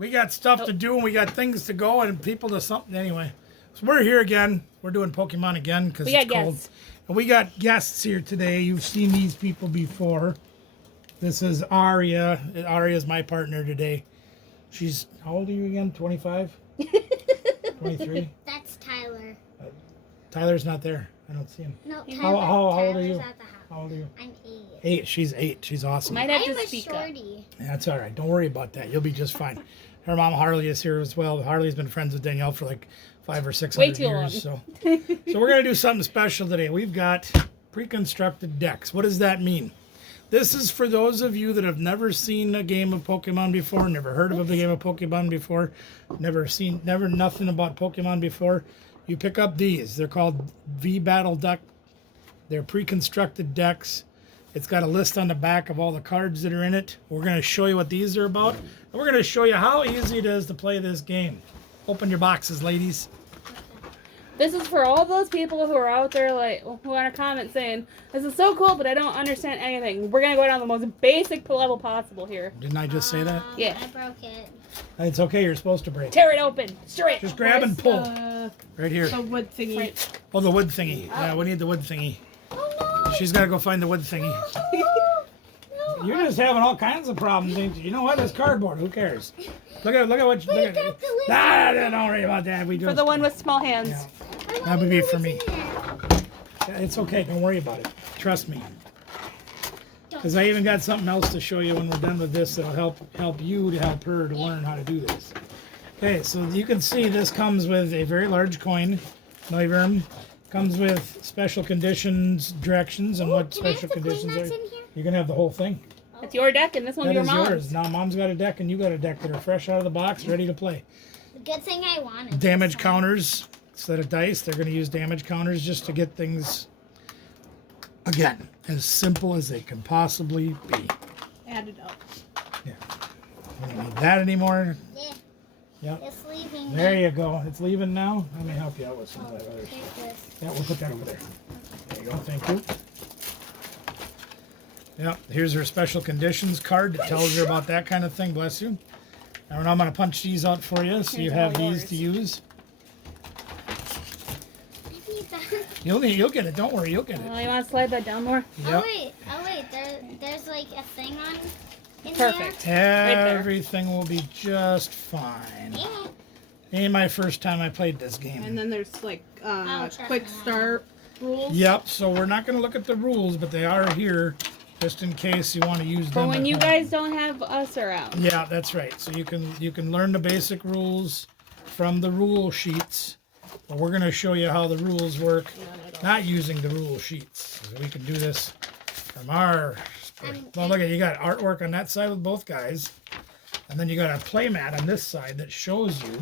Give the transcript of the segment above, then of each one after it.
We got stuff to do and we got things to go and people to something anyway. So we're here again. We're doing Pokemon again because it's cold. Guests. And we got guests here today. You've seen these people before. This is Aria. Aria is my partner today. She's, how old are you again? 25? 23? That's Tyler. Tyler's not there. I don't see him. No, How old are Tyler's you? at the house. How old are you? I'm 8. 8. She's 8. She's awesome. Might have I'm to a speak up. shorty. That's all right. Don't worry about that. You'll be just fine. Her mom Harley is here as well. Harley's been friends with Danielle for like 500 or 600 too years. So we're gonna do something special today. We've got pre-constructed decks. What does that mean? This is for those of you that have never seen a game of Pokemon before, never heard of a game of Pokemon before, never nothing about Pokemon before. You pick up these. They're called V-Battle deck. They're pre-constructed decks. It's got a list on the back of all the cards that are in it. We're going to show you what these are about. And we're going to show you how easy it is to play this game. Open your boxes, ladies. This is for all those people who are out there, like, who want to comment saying, this is so cool, but I don't understand anything. We're going to go down the most basic level possible here. Didn't I just say that? Yeah. I broke it. It's okay. You're supposed to break. Tear it open. Straight. Just grab and pull. Right here. The wood thingy. Right. Oh, the wood thingy. Yeah, we need the wood thingy. Oh no! She's got to go find the wood thingy. No. You're just having all kinds of problems, ain't you? You know what? It's cardboard. Who cares? Look at what you look at. got the list. Don't worry about that. We For just, the one with small hands. Yeah. I That wanna would be know for what's me. in there. Yeah, it's okay. Don't worry about it. Trust me. Because I even got something else to show you when we're done with this that'll help you to help her to learn how to do this. Okay, so you can see this comes with a very large coin, Neuverm. Comes with special conditions, directions, and what Can I have special the coin conditions that's are. in here? You're gonna have the whole thing. It's your deck, and this one's That your is mom's. yours. Now mom's got a deck and you got a deck that are fresh out of the box, ready to play. Good thing I wanted. Damage this counters instead of dice. They're gonna use damage counters just to get things, again, as simple as they can possibly be. Add it up. Yeah. We don't need that anymore. Yeah, Yep. it's leaving. There you go. It's leaving now. Let me help you out with some of that other. Take this. Yeah, we'll put that over there. There you go. Thank you. Yep. Here's her special conditions card that tells her about that kind of thing. Bless you. Now I'm going to punch these out for you so you Here's have all these yours. to use. I need that. You'll get it. Don't worry. You'll get it. Oh, you want to slide that down more? Yep. Oh wait, there's like a thing on in Perfect. there. Everything will be just fine. Yeah. Ain't my first time I played this game. And then there's like check quick them out. start rules. Yep, so we're not going to look at the rules, but they are here just in case you want to use For them. when at you home. guys don't have us around. Yeah, that's right. So you can learn the basic rules from the rule sheets. But we're going to show you how the rules work, not using the rule sheets. So we can do this from our. Well, look at you got artwork on that side with both guys, and then you got a play mat on this side that shows you.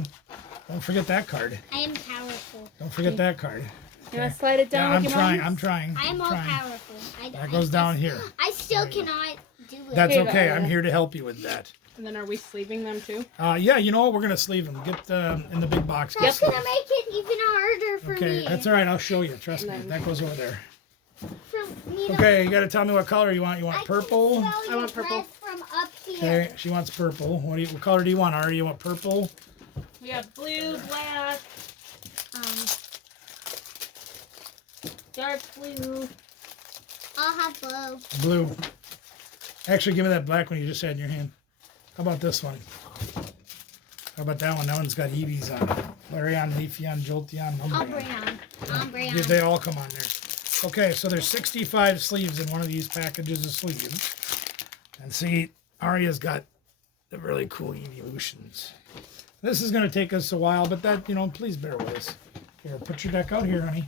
Don't forget that card. I am powerful. Don't forget that card. You want to slide it Yeah, down I'm with your trying. mom's? I'm trying. I'm all trying. powerful. That goes down here. I still cannot do it. That's Here you okay. go. I'm here to help you with that. And then are we sleeving them too? Yeah, you know what? We're gonna sleeve them. Get in the big box. Get That's sleeves. gonna make it even harder for Okay, me. that's all right. I'll show you. Trust me. That goes over there. For me to- Okay, you got to tell me what color you want. You I want can purple? smell I your want purple. breath from up here. Okay, she wants purple. What color do you want? Ari, you want purple? We have blue, black, Um, dark blue. I'll have blue. Blue. Actually, give me that black one you just had in your hand. How about this one? How about that one? That one's got Eevees on it. Larion, Leafeon, Jolteon, Umbreon. Umbreon. They all come on there. Okay, so there's 65 sleeves in one of these packages of sleeves. And see, Aria's got the really cool evolutions. This is going to take us a while, but that, please bear with us. Here, put your deck out here, honey.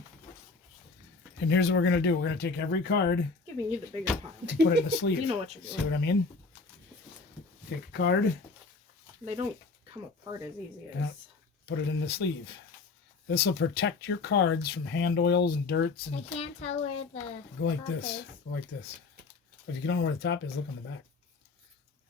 And here's what we're going to do. We're going to take every card, Giving you the bigger pile. put it in the sleeve. You know what you're See doing. what I mean? Take a card, They don't come apart as easy as. Yeah. Put it in the sleeve. This will protect your cards from hand oils and dirts. I And can't tell where the go like top this. is. Go like this. If you don't know where the top is, look on the back.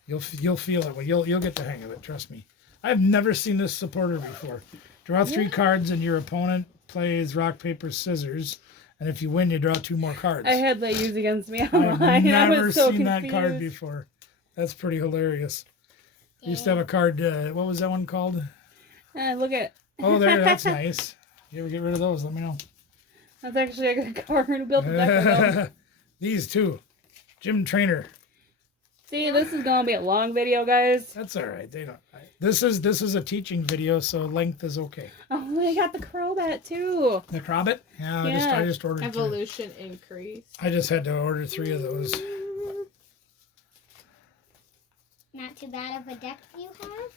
You'll feel it. Well, you'll get the hang of it. Trust me. I've never seen this supporter before. Draw 3 cards, and your opponent plays rock paper scissors. And if you win, you draw 2 more cards. I had that used against me I've online. I never was so seen that card confused. before. That's pretty hilarious. Used to have a card. What was that one called? Look at. Oh, there. That's nice. You ever get rid of those? Let me know. That's actually a good card. We built a deck of those. These two. Gym trainer. See, this is gonna be a long video, guys. That's all right. They don't. This is a teaching video, so length is okay. Oh, they got the Crobat too. The Crobat? Yeah, Yeah. I just ordered 3. Evolution increase. I just had to order 3 of those. Not too bad of a deck you have.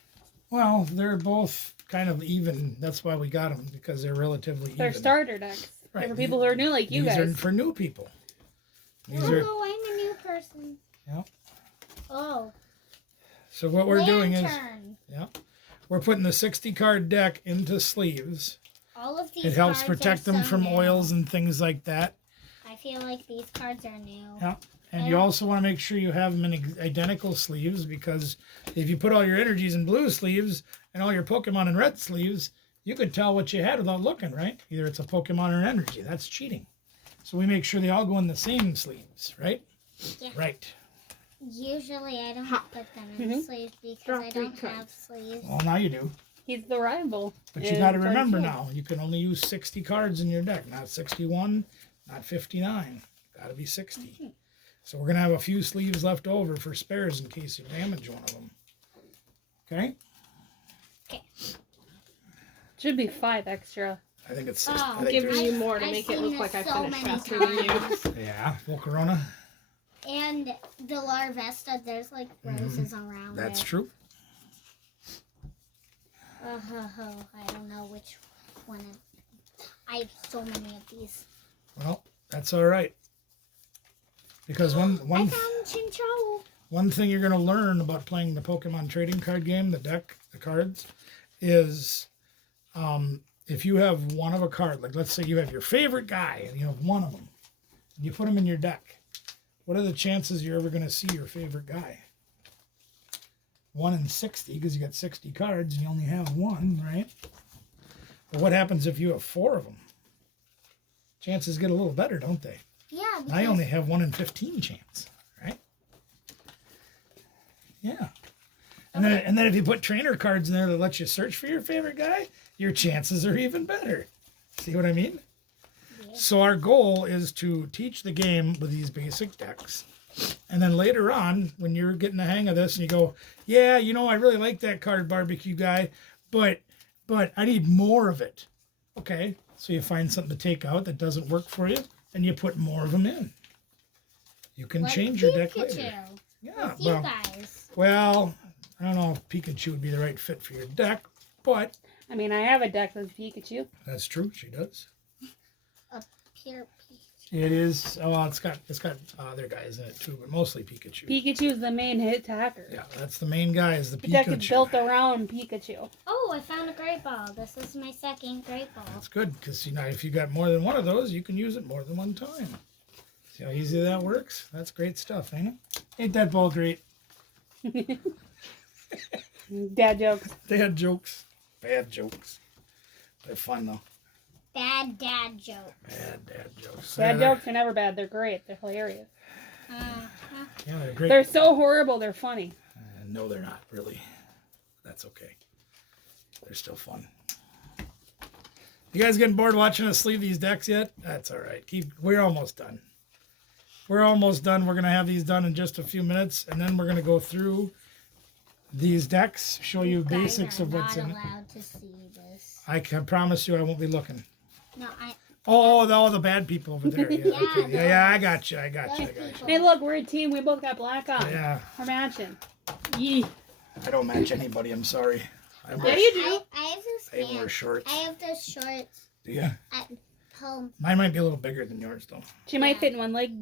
Well, they're both kind of even. That's why we got them, because they're relatively They're even. starter decks. Right. For people who are new like you These guys. are for new people. These are. Oh, I'm a new person. Yep. Oh. So what we're doing is, Lantern. we're putting the 60 card deck into sleeves. All of these It helps cards protect are them so from new. oils and things like that. I feel like these cards are new. Yeah. And you also want to make sure you have them in identical sleeves, because if you put all your energies in blue sleeves and all your Pokemon in red sleeves, you could tell what you had without looking, right? Either it's a Pokemon or an energy. That's cheating. So we make sure they all go in the same sleeves, right? Yeah. Right. Usually I don't put them in sleeves because Draw I 3 don't have cards. sleeves. Well, now you do. He's the rival. But you in got to Card remember Two. now, you can only use 60 cards in your deck, not 61, not 59. Got to be 60. So we're going to have a few sleeves left over for spares in case you damage one of them. Okay? Should be 5 extra. I think it's Oh, I I'm think Giving there's- you more to I've make it seen look this like I so finished many faster than you. times. Yeah, Volcarona. And the Larvesta, there's like roses around That's it. true. I don't know which one. I have so many of these. Well, that's all right. Because I one found Chinchou. one thing you're going to learn about playing the Pokemon trading card game, the deck, the cards, is if you have one of a card, like let's say you have your favorite guy and you have one of them, and you put him in your deck, what are the chances you're ever going to see your favorite guy? 1 in 60, because you got 60 cards and you only have one, right? But what happens if you have 4 of them? Chances get a little better, don't they? Yeah, because I only have 1 in 15 chance, right? Yeah. And then if you put trainer cards in there that let you search for your favorite guy, your chances are even better. See what I mean? Yeah. So our goal is to teach the game with these basic decks. And then later on, when you're getting the hang of this and you go, yeah, I really like that card barbecue guy, but I need more of it. Okay. So you find something to take out that doesn't work for you, and you put more of them in. You can like change your deck Pikachu. later. Yeah, With you guys. well, I don't know if Pikachu would be the right fit for your deck, but I mean, I have a deck with Pikachu. that's true. She does. A pure Pikachu. It is. Oh, it's got other guys in it too, but mostly Pikachu. Pikachu is the main hit attacker. Yeah, that's the main guy. Is the The deck is Pikachu. built around Pikachu. Oh, I found a great ball. This is my second great ball. That's good, because if you got more than one of those, you can use it more than one time. See how easy that works? That's great stuff, ain't it? Ain't that ball great? Dad jokes. They had jokes. Bad jokes. They're fun, though. Bad dad joke. Bad dad jokes. Dad They're- jokes are never bad. They're great. They're hilarious. Yeah, they're great. They're so horrible. They're funny. No, they're not, really. That's okay. They're still fun. You guys getting bored watching us sleeve these decks yet? That's all right. We're almost done. We're almost done. We're going to have these done in just a few minutes, and then we're going to go through these decks, show you Guys basics are of what's not in it. allowed to see this. I can promise you I won't be looking. No, Oh, the bad people over there. Yeah, Yeah, okay. yeah, I got you. I got you. those people. Hey, look, we're a team. We both got black on. Yeah, We're matching. Yee. I don't match anybody. I'm sorry. I wear, Yeah, you do. I have those I wear pants. shorts. I have those shorts Do you? at home. Mine might be a little bigger than yours, though. She might Yeah. fit in one leg.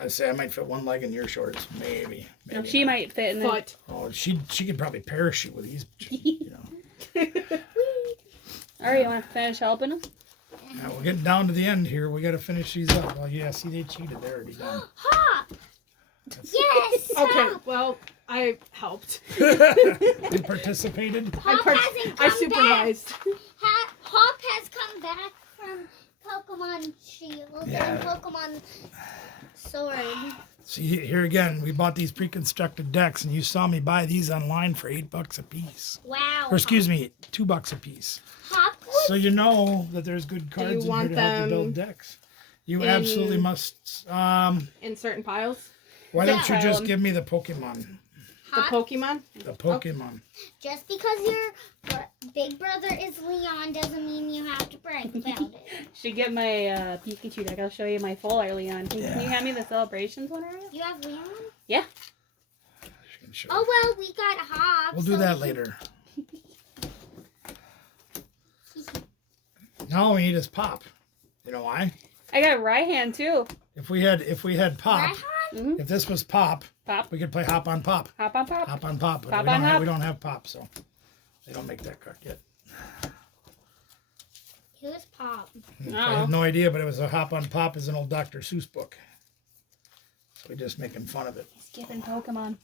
I'd say I might fit one leg in your shorts. Maybe. No, she not. might fit in the Foot. Oh, she could probably parachute with these. You know. All right, you want to finish helping them? Now we're getting down to the end here. We got to finish these up. Oh yeah, see they cheated. They're already done. Hop! That's- Yes! Okay, Hop! well, I helped. You participated. Hop hasn't I come supervised. Hop has come back from Pokemon Shield Yeah. and Pokemon Sword. See, here again, we bought these pre-constructed decks, and you saw me buy these online for $8 a piece. Wow. Or excuse me, $2 a piece. Hop So you know that there's good cards in here want to help you them build decks. You in- absolutely must. In certain piles. Why don't you Yeah. just give me the Pokemon? The Pokemon. The Pokemon. Just because your big brother is Leon doesn't mean you have to brag about it. Should get my Pikachu deck. I'll show you my full Leon. Can you hand me the celebrations one, Aria? You have Leon? Yeah. You can show Oh, well, we got Hop. We'll do so that we later. No, we need is Pop. You know why? I got right hand too. If we had Pop, Raihan? if this was Pop, Pop. we could play Hop on Pop. Hop on pop. Hop on Pop. But Pop we, on don't have, Hop. we don't have Pop, so they don't make that card yet. Who's Pop? I have no idea, but it was a Hop on Pop is an old Dr. Seuss book. So we're just making fun of it. Skipping Pokemon.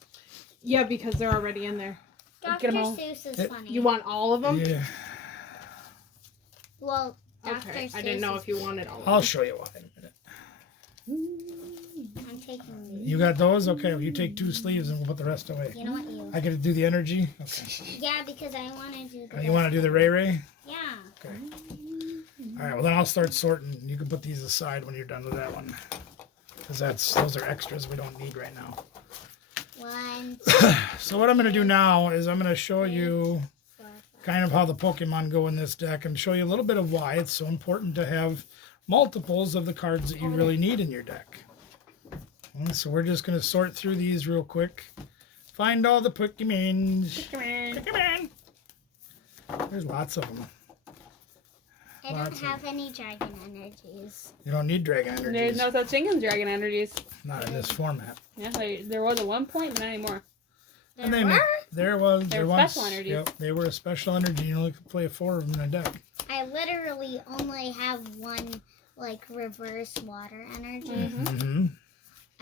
Yeah, because they're already in there. Dr. 'em all. Seuss is It- funny. You want all of them? Yeah, Well, Dr. Okay. Seuss I didn't know is- if you wanted all of I'll them. show you why in a minute. I'm taking these. You got those? Okay, well, you take 2 sleeves and we'll put the rest away. You know what? You. I get to do the energy? Okay. Yeah, because I want to do the. Oh, you want to do the Ray Ray? Yeah. Okay. All right, well, then I'll start sorting. You can put these aside when you're done with that one. Because those are extras we don't need right now. 1, So what I'm going to do now is I'm going to show you 4, 5. kind of how the Pokemon go in this deck and show you a little bit of why it's so important to have multiples of the cards that you really need in your deck. And so we're just going to sort through these real quick. Find all the Pokemons. Pokemon. There's lots of them. I don't Lots of- have any dragon energies. You don't need Dragon There's Energies. no such thing as dragon energies. Not in this format. Yeah, there was at one point, but not anymore. There And they were? make, there was They're there once. special energies. Yep, they were a special energy. You only could play 4 of them in a deck. I literally only have one, like, reverse water energy. Mm-hmm.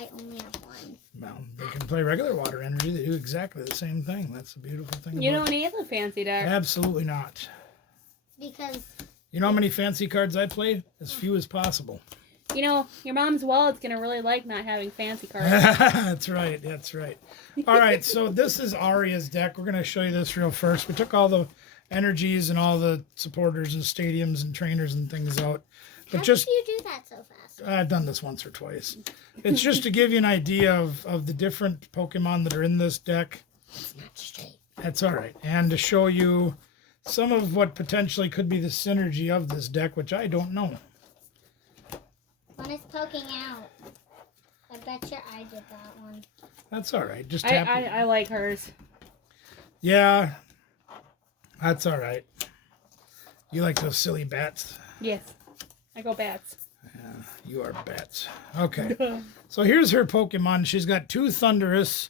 I only have one. Well, they can play regular water energy. They do exactly the same thing. That's the beautiful thing You about don't need the fancy deck. Absolutely not. Because You know how many fancy cards I play? As few as possible. You know, your mom's wallet's gonna really like not having fancy cards. That's right. That's right. All right. So this is Aria's deck. We're going to show you this real first. We took all the energies and all the supporters and stadiums and trainers and things out. But how just did you do that so fast? I've done this once or twice. It's just to give you an idea of the different Pokemon that are in this deck. It's not straight. That's all right. And to show you some of what potentially could be the synergy of this deck, which I don't know. One is poking out. I bet you I did that one. That's all right. Just I, tap I, it. I like hers. Yeah. That's all right. You like those silly bats? Yes. I go bats. You are bats. Okay. So here's her Pokemon. She's got 2 Thundurus,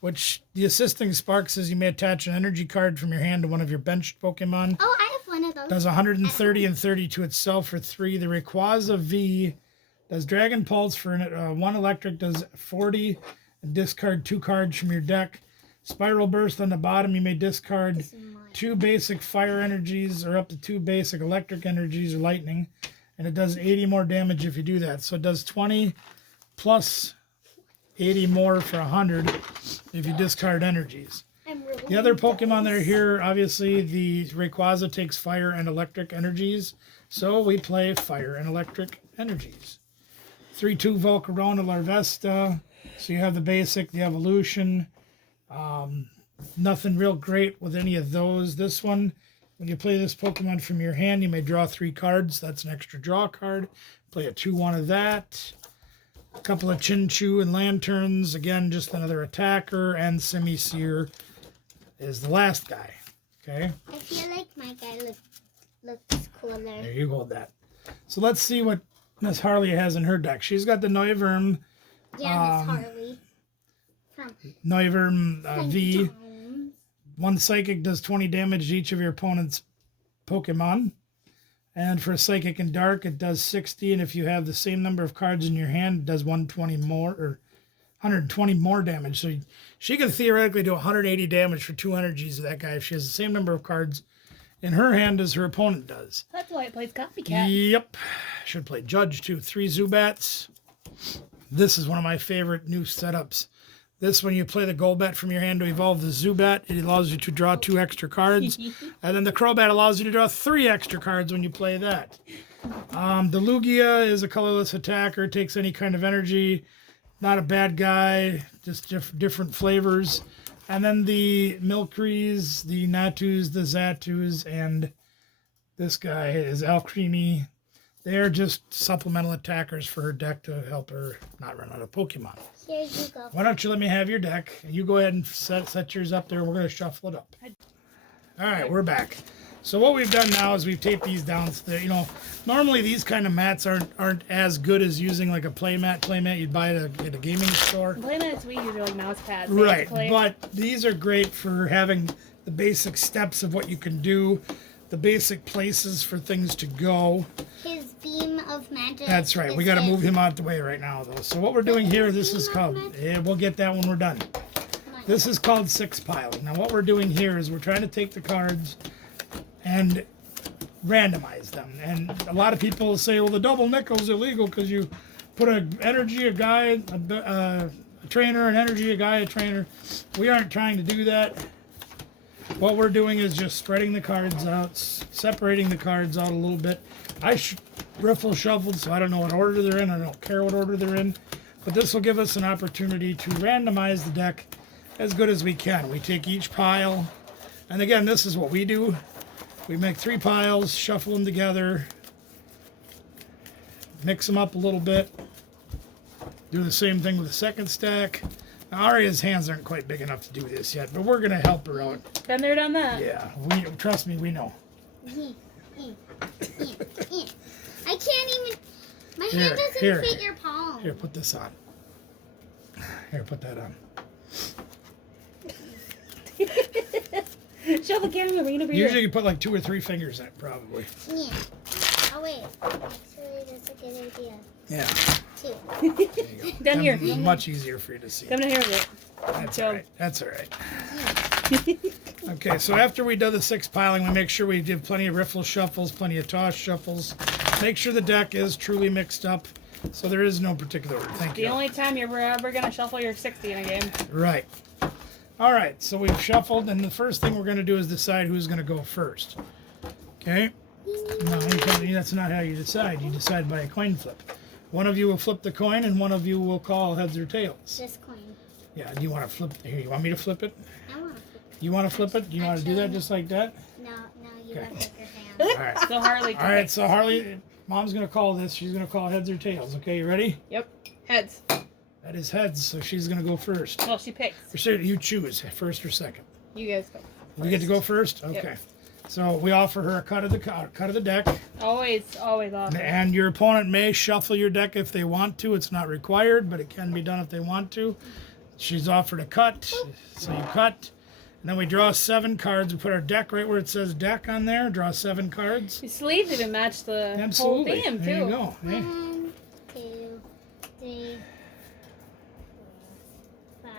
which the assisting spark says you may attach an energy card from your hand to one of your benched Pokemon. Oh, I have one of those. Does 130 and 30 to itself for 3. The Rayquaza V does Dragon Pulse for 1 electric, does 40, and discard 2 cards from your deck. Spiral Burst on the bottom, you may discard This is mine. 2 basic fire energies or up to 2 basic electric energies or lightning. And it does 80 more damage if you do that. So it does 20 plus 80 more for 100 if you discard energies. I'm really The other Pokemon that are here, obviously, the Rayquaza takes fire and electric energies. So we play fire and electric energies. 3-2 Volcarona Larvesta. So you have the basic, the evolution. Nothing real great with any of those. This one, when you play this Pokemon from your hand, you may draw 3 cards. That's an extra draw card. Play a 2-1 of that. A couple of Chinchou and Lanterns. Again, just another attacker. And Semi-Seer is the last guy. Okay? I feel like my guy looks cooler. There you hold that. So let's see what Miss Harley has in her deck. She's got the Noiverm Yeah, Miss Harley. From V. Jones. 1 Psychic does 20 damage to each of your opponent's Pokemon. And for Psychic and Dark, it does 60. And if you have the same number of cards in your hand, it does 120 more, or 120 more damage. So she could theoretically do 180 damage for 2 energies of that guy if she has the same number of cards in her hand as her opponent does. That's why it plays copycat. Yep. should play Judge too. 3 Zubats. This is one of my favorite new setups. This, when you play the Golbat from your hand to evolve the Zubat, it allows you to draw 2 extra cards. And then the Crobat allows you to draw 3 extra cards when you play that. The Lugia is a colorless attacker, takes any kind of energy. Not a bad guy, just different flavors. And then the Milcrees, the Natus, the Zatus, and this guy is Alcremie. They're just supplemental attackers for her deck to help her not run out of Pokemon. Here you go. Why don't you let me have your deck? You go ahead and set yours up there. We're going to shuffle it up. All right, we're back. So what we've done now is we've taped these down. So that, normally these kind of mats aren't as good as using like a play mat. Play mat you'd buy at a gaming store. Play mats we use are like mouse pads. Right, basically. but these are great for having the basic steps of what you can do, the basic places for things to go. His beam of magic. That's right. We got to move him out the way right now, though. So what we're doing here, this is called, we'll get that when we're done. This is called 6 piling. Now what we're doing here is we're trying to take the cards and randomize them. And a lot of people say, well, the double nickel's illegal because you put an energy, a guy, a trainer, an energy, a guy, a trainer. We aren't trying to do that. What we're doing is just spreading the cards out, separating the cards out a little bit. I riffle shuffled, so I don't know what order they're in. I don't care what order they're in. But this will give us an opportunity to randomize the deck as good as we can. We take each pile, and again, this is what we do. We make 3 piles, shuffle them together, mix them up a little bit, do the same thing with the second stack. Now, Aria's hands aren't quite big enough to do this yet, but we're going to help her out. Been there, done that. Yeah, trust me, we know. I can't even. My hand doesn't fit your palm. Here, put this on. Here, put that on. Show the camera Marina for Usually you put like 2 or 3 fingers in it, probably. Yeah. Oh wait. Actually, that's a good idea. Yeah. 2. There you go. Down here. Much easier for you to see. Come down here with it. That's all right. That's all right. Okay, so after we do the 6 piling, we make sure we give plenty of riffle shuffles, plenty of toss shuffles. Make sure the deck is truly mixed up, so there is no particular order. Thank you. The only time you're ever going to shuffle your 60 in a game. Right. All right, so we've shuffled, and the first thing we're going to do is decide who's going to go first. Okay? No, that's not how you decide. You decide by a coin flip. One of you will flip the coin, and one of you will call heads or tails. This coin. Yeah, do you want to flip? Here, you want me to flip it? I want to flip it. You want to flip it? Do you want to do that just like that? No, you Okay. have bigger hands. All right. So Harley. All right, so Harley, Mom's going to call this. She's going to call heads or tails. Okay, you ready? Yep. Heads. That is heads, so she's going to go first. Well, she picks. Or so you choose, first or second. You guys go. We get to go first? Okay. Yep. So we offer her a cut of the deck. Always awesome. And your opponent may shuffle your deck if they want to. It's not required, but it can be done if they want to. She's offered a cut, so you cut. And then we draw 7 cards. We put our deck right where it says deck on there. Draw 7 cards. Your sleeves even match the Absolutely. whole theme, too. There you go. Hey. 1, 2, 3, 4, 5,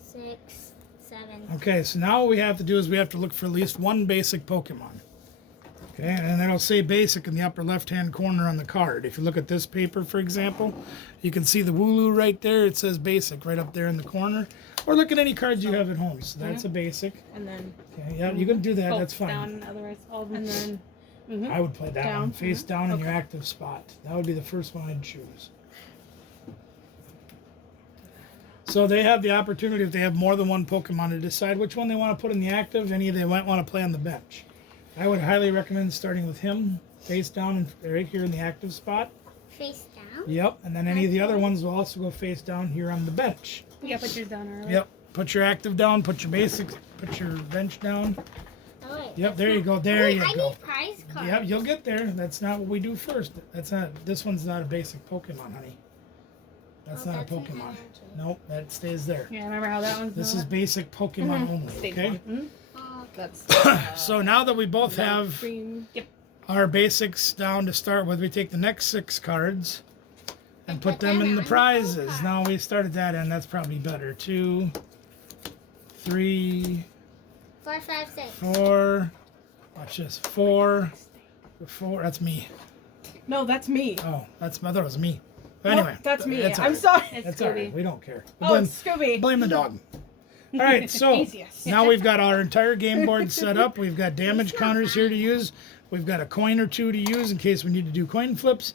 6, 7. Okay, so now what we have to do is we have to look for at least 1 basic Pokemon. Okay, and it'll say basic in the upper left-hand corner on the card. If you look at this paper, for example, you can see the Wooloo right there. It says basic right up there in the corner. Or look at any cards you have at home. So that's a basic. And then Okay, yeah, you can do that. That's fine. down, otherwise all of them. And then I would play that Down. one face down in your active spot. That would be the first one I'd choose. So they have the opportunity, if they have more than 1 Pokemon, to decide which one they want to put in the active. Any they might want to play on the bench. I would highly recommend starting with him, face down, and right here in the active spot. Face down? Yep, and then any of the other ones will also go face down here on the bench. you gotta put yours down early. Yep, put your active down, put your basics, put your bench down. Oh, wait, Yep, that's there you not- go, there Wait, you I go. need prize cards. Yep, you'll get there. That's not what we do first. This one's not a basic Pokemon, honey. That's Oh, not a that's an Pokemon. energy. Nope, that stays there. Yeah, remember how that one's This is basic Pokemon only, okay? Oh, That's So now that we both have green. our basics down to start with, we take the next 6 cards and put them them in on the the prizes. card. Now we started that in, that's probably better. 2, 3, 4, 5, 6. 4, watch this, 4, that's me. No, that's me. Oh, I thought it was me. But Nope, anyway, that's me. that's all I'm right. sorry. It's That's all Scooby. right. We don't care. Oh, it's Scooby. Blame the dog. All right, so Easiest. now we've got our entire game board set up. We've got damage counters here to use. We've got a coin or two to use in case we need to do coin flips.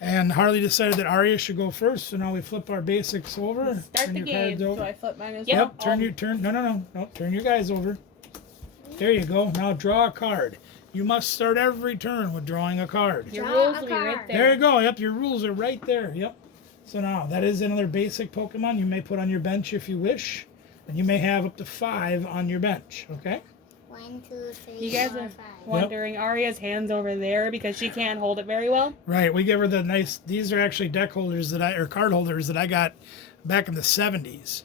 And Harley decided that Aria should go first, so now we flip our basics over. Start Turn the your game. cards over. Do I flip mine as Yep. well? Yep, turn your turn. No, turn your guys over. There you go. Now draw a card. You must start every turn with drawing a card. Your Draw rules a will be right card. there. There you go. Yep, your rules are right there. Yep. So now that is another basic Pokemon you may put on your bench if you wish, and you may have up to 5 on your bench. Okay. 1, 2, 3, You guys 4, are 5. wondering Aria's hands over there because she can't hold it very well. Right. We give her the nice. These are actually deck holders or card holders that I got back in the 70s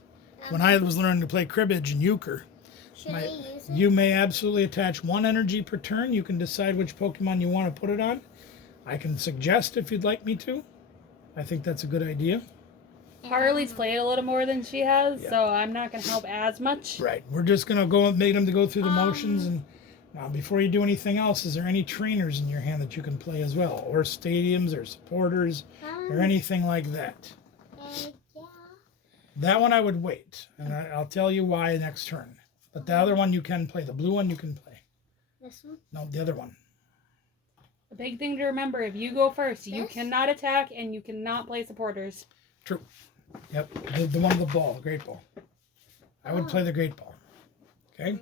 when I was learning to play cribbage and euchre. Should I use it? You may absolutely attach 1 energy per turn. You can decide which Pokemon you want to put it on. I can suggest if you'd like me to. I think that's a good idea. Harley's played a little more than she has, Yeah. so I'm not going to help as much. Right. We're just going to go and make them to go through the motions. And now, before you do anything else, is there any trainers in your hand that you can play as well? Or stadiums or supporters or anything like that? Yeah. That one I would wait. And I'll tell you why next turn. But the other one you can play. The blue one you can play. This one? No, the other one. The big thing to remember, if you go first, you This? cannot attack and you cannot play supporters. True. Yep. The one with the ball, the great ball. I would play the great ball. Okay?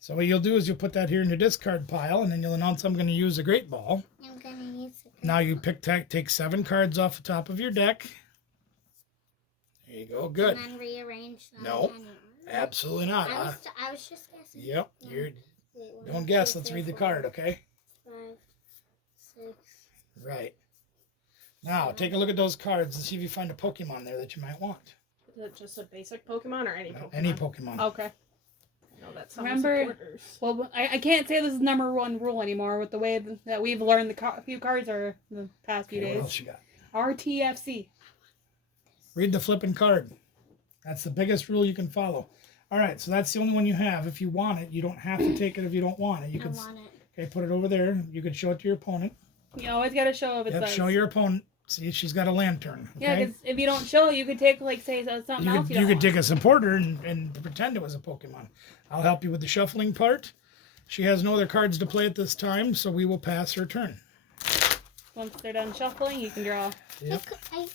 So what you'll do is you'll put that here in your discard pile, and then you'll announce I'm going to use a great ball. I'm going to use it. Now you take 7 cards off the top of your deck. There you go. Good. And then rearrange them. No. anyway. Absolutely not. I was just guessing. Yep. You Wait, one, don't guess. two, Let's three, read the four, card, okay? 5, 6. Right. Now, take a look at those cards and see if you find a Pokemon there that you might want. Is it just a basic Pokemon or any Pokemon? Any Pokemon. Okay. No, that's some Remember- supporters. Well, I can't say this is number 1 rule anymore with the way that we've learned the few cards are the past few Okay, what days. else you got? RTFC. Read the flipping card. That's the biggest rule you can follow. All right, so that's the only one you have. If you want it, you don't have to take it if you don't want it. You I can want it. okay, put it over there. You can show it to your opponent. You always got to show if it's Yep, show your opponent. See, she's got a lantern. Yeah, Okay? because if you don't show, you could take, like, say something You else could, you don't want. take a supporter and pretend it was a Pokemon. I'll help you with the shuffling part. She has no other cards to play at this time, so we will pass her turn. Once they're done shuffling, you can draw. Yep. I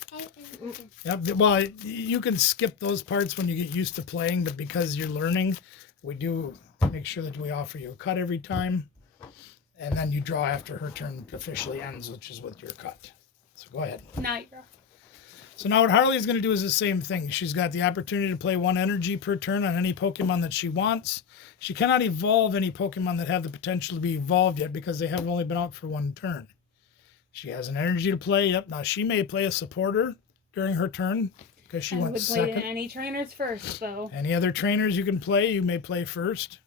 Yep. Well, you can skip those parts when you get used to playing, but because you're learning, we do make sure that we offer you a cut every time, and then you draw after her turn officially ends, which is with your cut. So go ahead. Now you draw. So now what Harley's going to do is the same thing. She's got the opportunity to play 1 energy per turn on any Pokemon that she wants. She cannot evolve any Pokemon that have the potential to be evolved yet because they have only been out for 1 turn. She has an energy to play. Yep. Now she may play a supporter during her turn because she I went would play second. any trainers first, though. Any other trainers you can play, you may play first.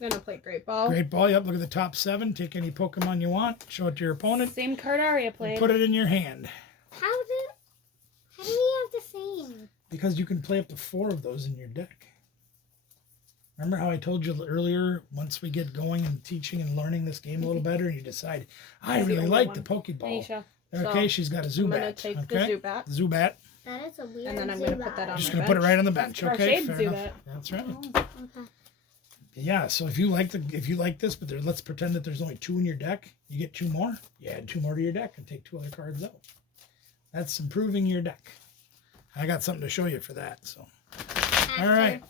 I'm gonna play Great Ball. Great ball. Yep. Look at the top 7. Take any Pokemon you want. Show it to your opponent. Same card Aria And played. put it in your hand. How do we have the same? Because you can play up to 4 of those in your deck. Remember how I told you earlier, once we get going and teaching and learning this game a little better, and you decide, I That's the really only like one. the Pokeball. Aisha. Okay, So, she's got a I'm gonna Zubat. take Okay, the Zubat. Zubat. That is a weird And then I'm gonna put that on Just my gonna put it bench. right on the bench. That's Okay, crocheted fair enough. Zubat. That's right. Okay. Yeah. So if you like this, but let's pretend that there's only 2 in your deck. You get 2 more. You add 2 more to your deck and take 2 other cards out. That's improving your deck. I got something to show you for that. So all right.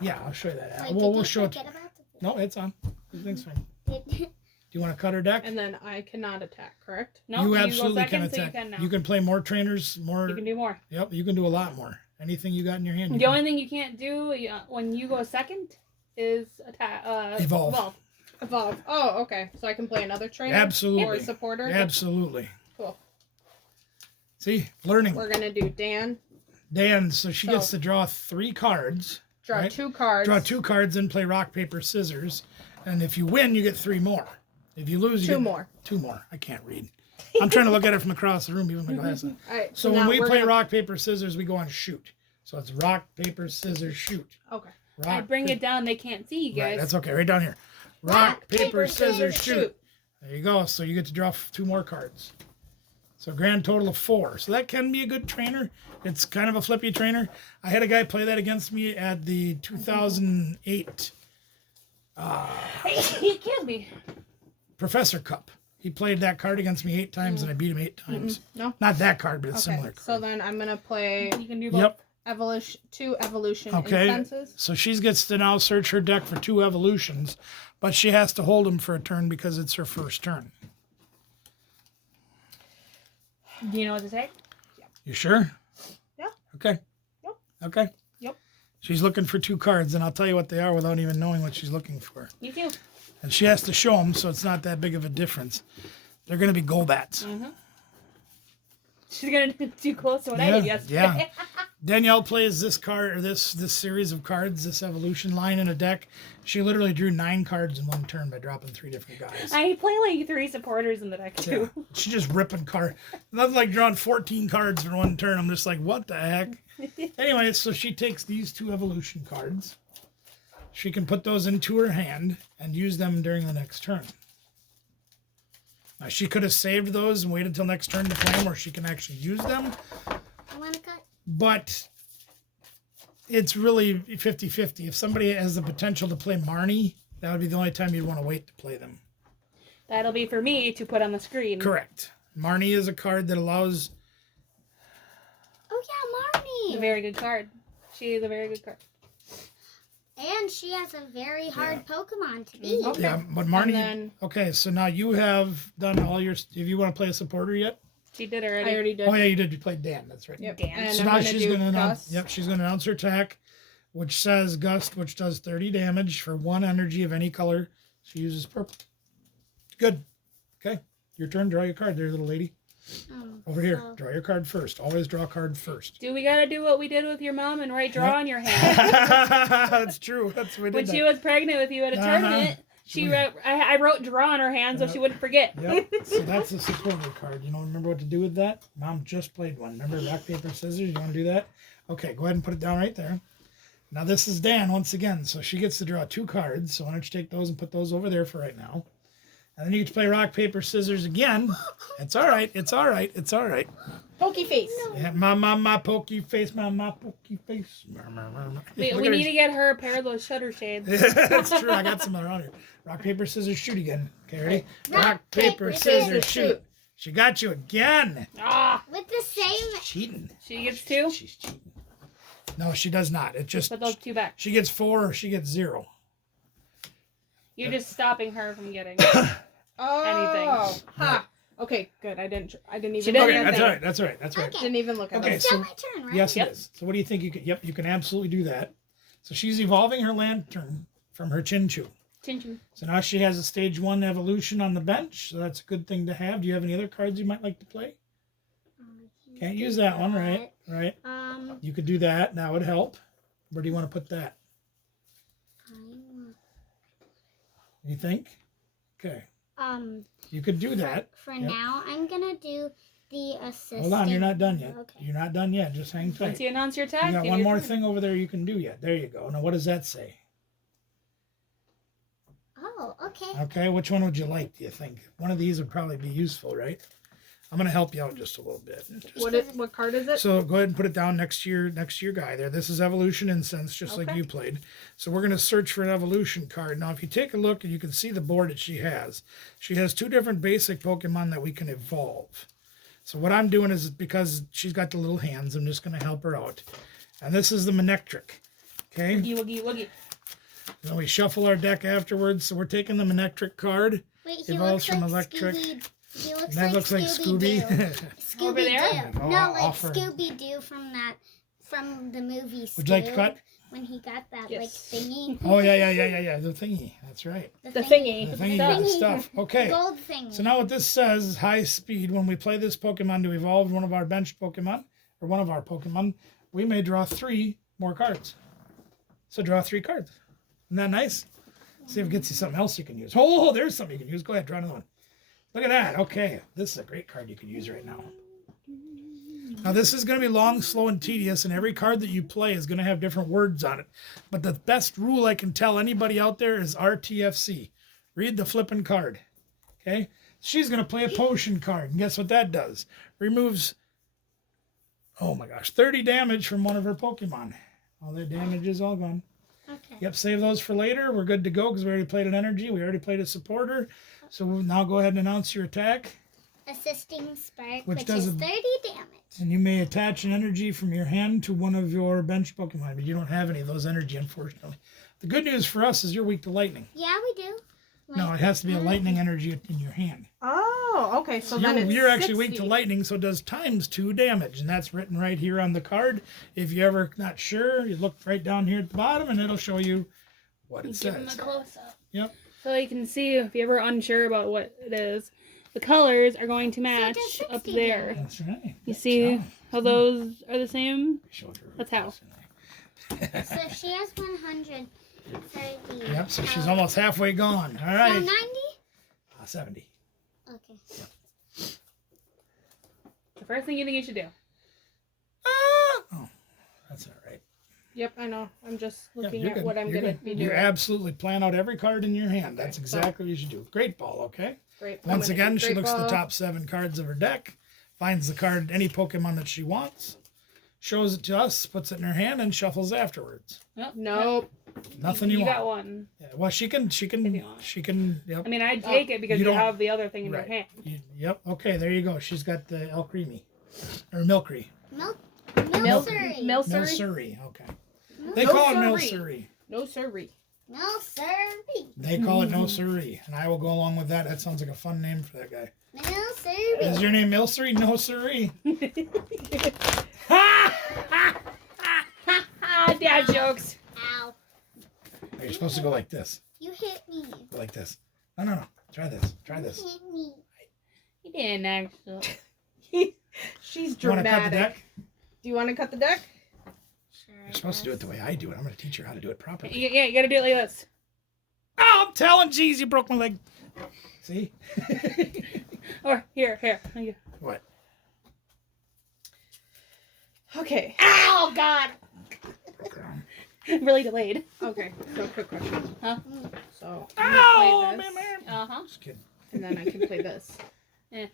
Yeah, I'll show you that. Wait, We'll did you show it. forget about No, it's on. Everything's fine. the Do you want to cut her deck? And then I cannot attack, correct? No, you go absolutely second, can so attack. you can now. You can play more trainers, more. You can do more. Yep, you can do a lot more. Anything you got in your hand. you The can- only thing you can't do when you go second is attack. Evolve. Evolve. Oh, okay. So I can play another trainer? Absolutely. Or a supporter? Absolutely. Cool. See, learning. We're gonna do Dan. Dan, so she gets So- to draw 3 cards. Draw Right. 2 cards. Draw 2 cards and play rock, paper, scissors. And if you win, you get 3 more. If you lose, you 2 get more. 2 more. I can't read. I'm trying to look at it from across the room, even with my glasses. on. All right. So when now we we're play gonna- rock, paper, scissors, we go on shoot. So it's rock, paper, scissors, shoot. Okay. Rock, I bring paper- it down. They can't see you Right, guys. that's okay. Right down here. Rock, paper, scissors, shoot. There you go. So you get to draw 2 more cards. So grand total of 4. So that can be a good trainer. It's kind of a flippy trainer. I had a guy play that against me at the 2008 He can be. Professor Cup. He played that card against me 8 times, and I beat him 8 times. No. Not that card, but a Okay. similar card. So then I'm gonna play You can do both. Yep. 2 evolution Okay. incenses. So she gets to now search her deck for 2 evolutions, but she has to hold them for a turn because it's her first turn. Do you know what to say? You sure? Yeah. Okay. Yep. Okay. Yep. She's looking for 2 cards, and I'll tell you what they are without even knowing what she's looking for. Me too. And she has to show them, so it's not that big of a difference. They're going to be go-bats. She's gonna do too close to what I did yesterday. Yeah. Danielle plays this card, or this series of cards, this evolution line in a deck. She literally drew 9 cards in one turn by dropping 3 different guys. I play like 3 supporters in the deck too. Yeah. She's just ripping cards. Nothing like drawing 14 cards in one turn. I'm just like, what the heck? Anyway, so she takes these 2 evolution cards. She can put those into her hand and use them during the next turn. Now, she could have saved those and waited until next turn to play them, or she can actually use them. I want to cut. But it's really 50-50. If somebody has the potential to play Marnie, that would be the only time you'd want to wait to play them. That'll be for me to put on the screen. Correct. Marnie is a card that allows... Oh yeah, A Marnie. very good card. She is a very good card. And she has a very hard Pokemon to beat. Okay. Yeah, but Marnie... then- Okay, so now you have done all your... If you want to play a supporter yet? She did I already. already did. Oh, yeah, you did. You played Dan. That's right. Yep. Dan. And So I'm now gonna she's do going to announce... Gus. Yep, she's going to announce her attack, which says Gust, which does 30 damage for 1 energy of any color. She uses purple. Good. Okay, your turn. Draw your card there, little lady. Over here. So- Draw your card first. Always draw a card first. Do we gotta do what we did with your mom and write draw Yep. on your hand? That's true. That's what we did. When that. she was pregnant with you at a tournament, she wrote, I wrote draw on her hand so she wouldn't forget. Yep. So that's a supporter card. You don't remember what to do with that? Mom just played one. Remember rock, paper, scissors? You want to do that? Okay, go ahead and put it down right there. Now this is Dan once again. So she gets to draw 2 cards. So why don't you take those and put those over there for right now. And then you get to play rock, paper, scissors again. It's all right. It's all right. It's all right. Pokey face. Yeah, my pokey face, my pokey face. We Look at need her. to get her a pair of those shutter shades. That's true. I got some around here. Rock, paper, scissors, shoot again. Okay, ready? Rock, paper, scissors, scissors, shoot. She got you again. Ah, With the same. Cheating. she gets 2. She's cheating. No, she does not. It just Put those 2 back. she gets 4 or she gets 0. You're just stopping her from getting. Oh. Ha. Okay, good. I didn't even She look didn't Okay, at that's that. all right. That's all right. That's right. Okay. Didn't even look at Okay, that. It's still so- my turn, right? Yes, Yep. it is. So what do you think you could? Yep, you can absolutely do that. So she's evolving her lantern from her Chinchu. Chin. So now she has a stage 1 evolution on the bench. So that's a good thing to have. Do you have any other cards you might like to play? Can't use that one, right? Right. You could do that. That would help. Where do you want to put that? You think? Okay. You could do that. For Yep. now, I'm gonna do the assistant. Hold on, you're not done yet. Okay. You're not done yet. Just hang Once tight. you announce your You attack, got do one your more turn. thing over there you can do yet. There you go. Now, what does that say? Oh, okay. Okay, which one would you like, do you think? One of these would probably be useful, right? I'm going to help you out just a little bit. What card is it? So go ahead and put it down next to your guy there. This is Evolution Incense, just like Okay. you played. So we're going to search for an Evolution card. Now, if you take a look, and you can see the board that she has. She has 2 different basic Pokemon that we can evolve. So what I'm doing is, because she's got the little hands, I'm just going to help her out. And this is the Manectric. Okay? Woogie, woogie, woogie. Then we shuffle our deck afterwards. So we're taking the Manectric card. Wait, he Evolves looks from like electric. He looks That like looks like Scooby-Doo. Scooby. Over there? Scooby-Doo. Oh, No, I'll like offer. Scooby-Doo from the movie Scoob. Would you like to cut? When he got that Yes. like thingy. Oh, yeah. The thingy. That's right. The thingy. The thingy with the stuff. Okay. Gold thingy. So now what this says is high speed. When we play this Pokemon to evolve one of our bench Pokemon, or one of our Pokemon, we may draw 3 more cards. So draw 3 cards. Isn't that nice? See if it gets you something else you can use. Oh, there's something you can use. Go ahead, draw another one. Look at that. Okay. This is a great card you can use right now. Now, this is going to be long, slow, and tedious, and every card that you play is going to have different words on it. But the best rule I can tell anybody out there is RTFC. Read the flipping card. Okay? She's going to play a potion card. And guess what that does? Removes, oh my gosh, 30 damage from one of her Pokemon. All that damage is all gone. Okay. Yep, save those for later. We're good to go because we already played an energy. We already played a supporter. So we'll now go ahead and announce your attack. Assisting Spark, Which which does is a- 30 damage. And you may attach an energy from your hand to one of your bench Pokemon, but you don't have any of those energy, unfortunately. The good news for us is you're weak to lightning. Yeah, we do. No, it has to be a lightning energy in your hand. Oh, okay. So then it's You're actually weak to 60. lightning, so it does ×2 damage, and that's written right here on the card. If you're ever not sure, you look right down here at the bottom, and it'll show you what it Give him a says. close up. Yep. So you can see if you're ever unsure about what it is, the colors are going to match does 60 up there. That's right. You Good see job. how those are the same? Showed her That's how. So she has 130. Yep, so she's almost halfway gone. All So right. 90? 70. Okay. The first thing you think you should do. Oh, that's all right. Yep, I know. I'm just Yeah, looking you're at good. what I'm You're going good. to be You doing. absolutely plan out every card in your hand. That's Okay, exactly what you should do. Great ball, okay? Great. I'm Once gonna again, do she great looks at the ball. top 7 cards of her deck, finds the card, any Pokemon that she wants, shows it to us, puts it in her hand, and shuffles afterwards. Nope. Nothing you, You want. got one. Yeah, well, she can, you want. yep. I mean, I'd take it because You you, don't- have the other thing in Right. your hand. Yep, okay, there you go. She's got the El Creamy, or Milcery. Milcery. Milcery, okay. They call it Milcery. No siree. Milcery. They call it Milcery, and I will go along with that. That sounds like a fun name for that guy. Is Milcery. your name Milcery? No, siree. Dad jokes. Ow. You're supposed to go like this. You hit me. Go like this. No. Try this. Try You this. hit me. He didn't actually. She's You want to cut the dramatic. deck? Do you want to cut the deck? Sure. You're supposed to do it the way I do it. I'm going to teach her how to do it properly. Yeah, you gotta do it like this. Oh, I'm telling. Jeez, you broke my leg. See? Or here. Thank you. What? Okay. Oh God! Broke her arm. Really delayed. Okay. So quick question. Huh? So Ow, I'm gonna play man. this, Just kidding. and then I can play this. Yeah.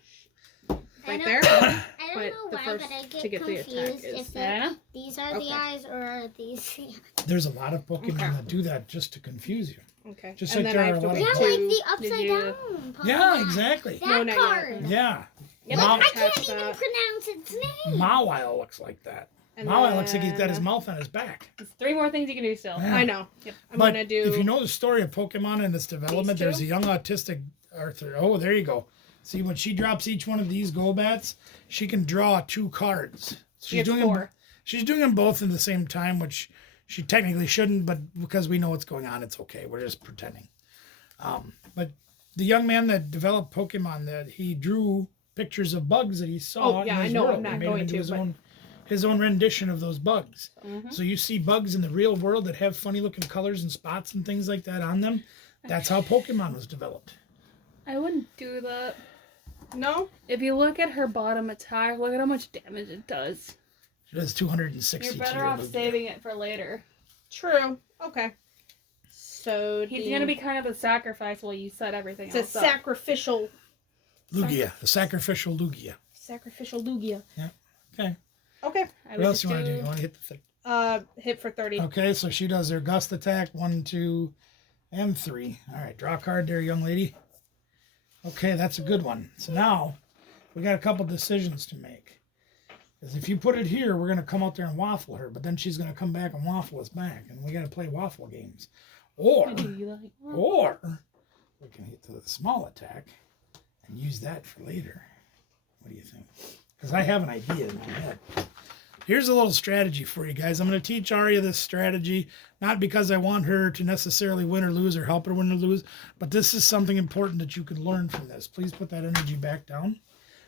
Right I there. don't know But the why, first but I to get get the attack confused is- if Yeah. these are Okay. the eyes or are these the eyes. There's a lot of Pokemon Okay. that do that just to confuse you. Okay. Just and like then there I are have a to lot wait of- Yeah, Two. like the Did upside you- down. Pokemon. Yeah, exactly. That No, not yet. card. Yeah. Yeah, Mau- I can't Attach even that. pronounce its name. Mawile looks like that. And Mawile looks like he's got his then- mouth on his back. There's 3 more things you can do still. Yeah. I know. Yep. I'm But gonna do. if you know the story of Pokemon and its development, two? there's a young autistic Arthur. Oh, there you go. See, when she drops each one of these Golbats, she can draw 2 cards. She gets 4. She's doing them both in the same time, which she technically shouldn't, but because we know what's going on, it's okay. We're just pretending. But the young man that developed Pokemon, that he drew pictures of bugs that he saw. Oh, yeah, in I his know. world. I'm not He made going into to, his but- own rendition of those bugs. Mm-hmm. So you see bugs in the real world that have funny looking colors and spots and things like that on them. That's how Pokemon was developed. I wouldn't do that. No. If you look at her bottom attack, look at how much damage it does. It does 260 You're to better your off Lugia. saving it for later. True. Okay. So He's gonna be kind of a sacrifice while you set everything It's a else up. sacrificial Lugia, the sacrificial Lugia. Lugia. Okay. Okay. I What would else just you want to do? do- You want to hit the thing? Hit for 30. Okay, so she does her gust attack 1, 2, and 3. All right, draw a card there, young lady. Okay, that's a good one. So now we got a couple decisions to make. Because if you put it here, we're going to come out there and waffle her, but then she's going to come back and waffle us back, and we got to play waffle games. Or You like- we can hit the small attack and use that for later. What do you think? Because I have an idea in my head. Here's a little strategy for you guys. I'm going to teach Aria this strategy, not because I want her to necessarily win or lose or help her win or lose, but this is something important that you can learn from this. Please put that energy back down.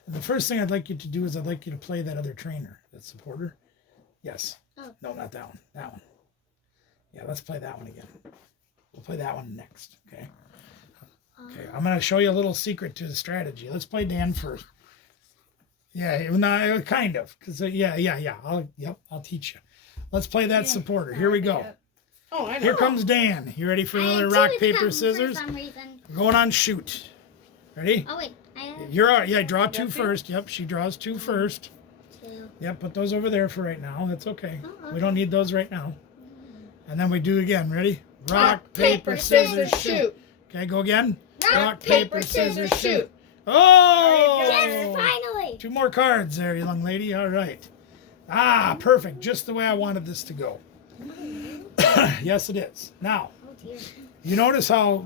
And the first thing I'd like you to do is I'd like you to play that other trainer, that supporter. Yes. Oh. No, not that one. That one. Yeah, let's play that one again. We'll play that one next, okay? Okay, I'm going to show you a little secret to the strategy. Let's play Dan first. Yeah, no, kind of. Cause yeah. I'll teach you. Let's play that supporter. Here we go. Oh, I know. Here comes Dan. You ready for I another do rock, have paper, them scissors? For some reason. We're going on shoot. Ready? Oh wait, I have You're all right. Yeah, draw two Draw two? first. Yep, she draws two first. 2. Yep, put those over there for right now. That's okay. Oh, We okay. don't need those right now. And then we do it again. Ready? Rock, paper, scissors, shoot. Okay, go again. Rock, paper, scissors, shoot. Oh! Yes, finally. 2 more cards there, young lady. All right. Ah, perfect. Just the way I wanted this to go. Yes, it is. Now, Oh dear. you notice how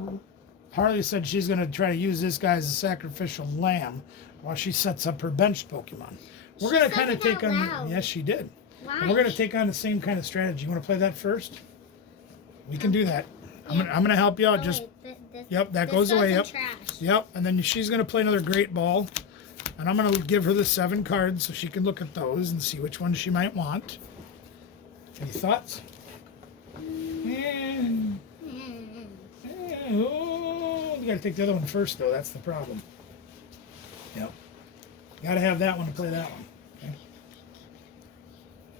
Harley said she's going to try to use this guy as a sacrificial lamb while she sets up her benched Pokemon. We're going to said kind of it take out on... loud. Yes, she did. Why? And we're going to take on the same kind of strategy. You want to play that first? We can do that. I'm gonna help you out. Oh, Just wait, this, Yep, that this goes away. in Yep. Trash. Yep, and then she's going to play another great ball. And I'm going to give her the 7 cards so she can look at those and see which ones she might want. Any thoughts? Oh, you got to take the other one first, though. That's the problem. Yep. Got to have that one to play that one.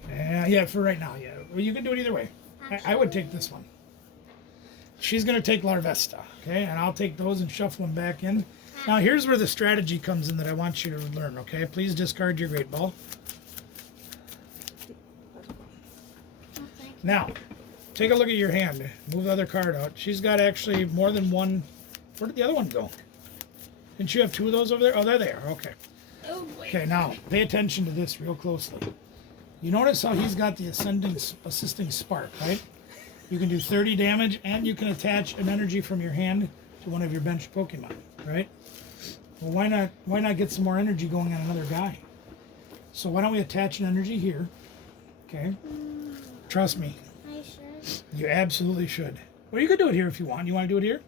Okay. Yeah, for right now, yeah. Well, you can do it either way. I would take this one. She's going to take Larvesta, okay? And I'll take those and shuffle them back in. Now, here's where the strategy comes in that I want you to learn, okay? Please discard your great ball. Now, take a look at your hand. Move the other card out. She's got actually more than one. Where did the other one go? Didn't you have 2 of those over there? Oh, they're there. Okay. Oh boy. Okay, now, pay attention to this real closely. You notice how he's got the assisting spark, right? You can do 30 damage, and you can attach an energy from your hand to one of your benched Pokemon, right? Well, why not get some more energy going on another guy? So why don't we attach an energy here? Okay. Trust me, I should. you absolutely should. Well, you could do it here if you want. You want to do it here?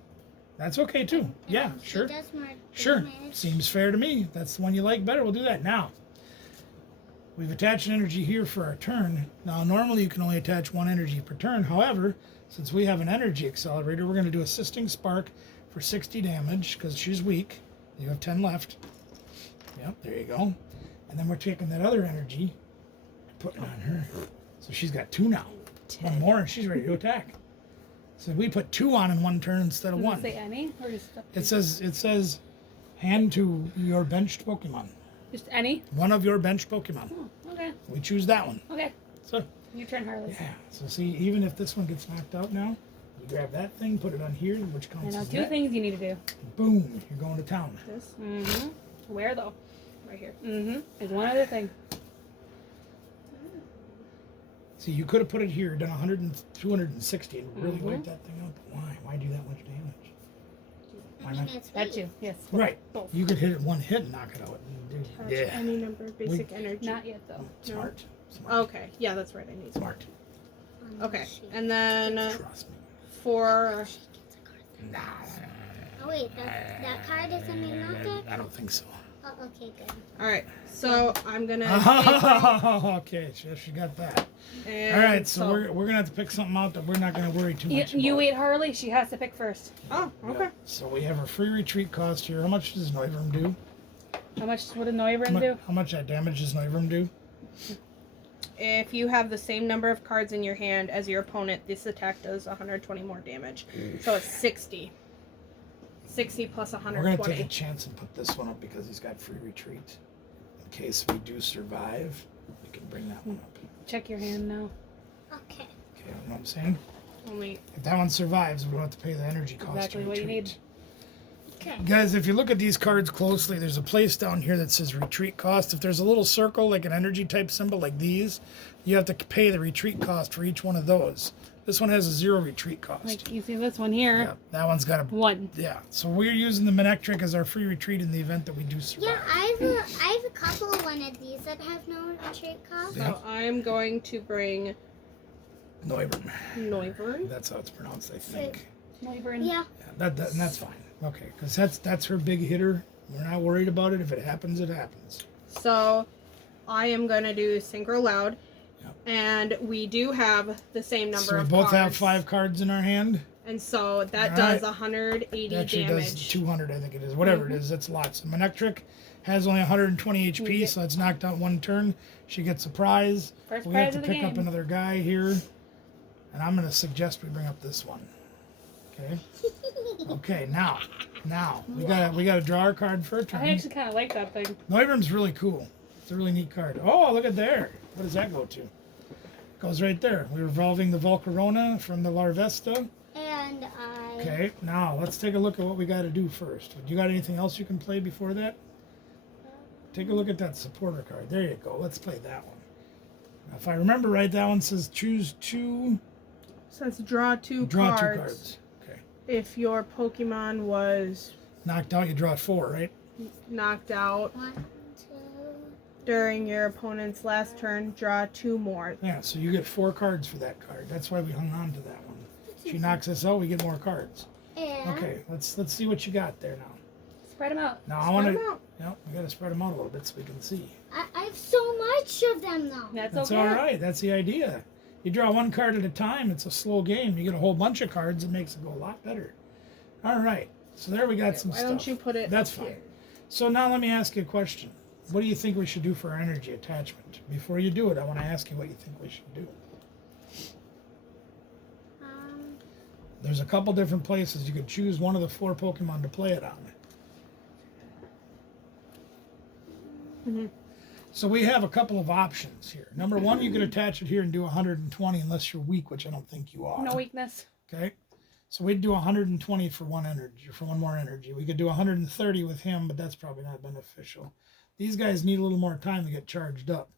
That's okay too. Yeah, She sure. does more Sure. damage. Seems fair to me. That's the one you like better. We'll do that now. We've attached an energy here for our turn. Now, normally you can only attach 1 energy per turn. However, since we have an energy accelerator, we're going to do assisting spark for 60 damage because she's weak. You have 10 left. Yep, there you go. And then we're taking that other energy and putting it on her. So she's got 2 now. 1 more and she's ready to attack. So we put 2 on in 1 turn instead of Does it 1. say any or just It says hand to your benched Pokemon. just any? One of your benched Pokemon. Oh, okay. We choose that one. Okay. So, Your turn, Harley. yeah. So see, even if this one gets knocked out now, you grab that thing, put it on here, which I counts know as 2 that. things you need to do. Boom, you're going to town. This. Mm-hmm. Where though? Right here. Mm-hmm. There's one other thing. See, you could have put it here, done 100 and 260, and really Mhm. wiped that thing up. Why? Why do that much damage? Why not? It's That weak. too. Yes. Right. Both. You could hit it 1 hit and knock it out. Dude, Attach yeah. any number of basic energy. Not yet though. Smart. Smart. Okay, yeah, that's right. I need some. Smart. On the Okay, sheet. and then Trust me. for Nah. Oh wait, that card is in the not deck? I don't think so. Oh, okay, good. all right, so I'm gonna. Okay, so she got that. and All right, so we're gonna have to pick something out that we're not gonna worry too much You about. wait, Harley. She has to pick first. Oh, okay. So we have a free retreat cost here. How much does Noivern do? How much would a Noivern do? How much that damage does Noivern do? If you have the same number of cards in your hand as your opponent, this attack does 120 more damage. So it's 60. 60 plus We're 120. gonna take a chance and put this one up because he's got free retreat. In case we do survive, we can bring that one up. Check your hand now. Okay. Okay, you know what I'm saying? Only If that one survives, we don't have to pay the energy cost. Exactly to what you retreat. need. Okay. Guys, if you look at these cards closely, there's a place down here that says retreat cost. If there's a little circle, like an energy type symbol like these, you have to pay the retreat cost for each one of those. This one has a 0 retreat cost. Like you see this one here. Yeah, that one's got a 1. Yeah, so we're using the Manectric as our free retreat in the event that we do survive. Yeah, I have a couple of one of these that have no retreat cost. Yeah. so I'm going to bring Noivern. Noivern. That's how it's pronounced, I think. Noivern. Yeah. Yeah, and that's fine. Okay, because that's her big hitter. We're not worried about it. If it happens, it happens. So I am going to do Synchro Loud. Yep. And we do have the same number So we of both cards. have 5 cards in our hand. And so that All does right. 180 That actually damage. does 200, I think it is. Whatever it is, that's lots. Manectric has only 120 HP, Yeah. so it's knocked out 1 turn. She gets a prize. First We have prize to of the pick up game. another guy here. And I'm going to suggest we bring up this one. Okay. Okay, now we gotta draw our card for a turn. I actually kind of like that thing. Neubram's really cool. It's a really neat card. Oh, look at there. What does that go to? Goes right there. We're revolving the Volcarona from the Larvesta. And Okay, now let's take a look at what we got to do first. You got anything else you can play before that? Take a look at that supporter card. There you go. Let's play that one. Now, if I remember right, that one says choose two. Says draw two Draw cards. 2 cards. Okay. If your Pokemon was Knocked out, you draw 4, right? knocked out 1, 2. during your opponent's last turn, draw 2 more. Yeah, so you get 4 cards for that card. That's why we hung on to that one. She knocks us out, we get more cards. And Okay, let's see what you got there now. Spread them out. Now I want Spread to. 'em out. Yep, we got to spread them out a little bit so we can see. I have so much of them though. That's That's okay. all right. That's the idea. You draw 1 card at a time. It's a slow game. You get a whole bunch of cards. It makes it go a lot better. All right. So there we got some Why stuff. don't you put it That's up fine. here? So now let me ask you a question. What do you think we should do for our energy attachment? Before you do it, I want to ask you what you think we should do. There's a couple different places. You could choose one of the 4 Pokemon to play it on. Mm-hmm. So we have a couple of options here. Number 1, you could attach it here and do 120 unless you're weak, which I don't think you are. No weakness. Okay. So we'd do 120 for 1 energy, for 1 more energy. We could do 130 with him, but that's probably not beneficial. These guys need a little more time to get charged up.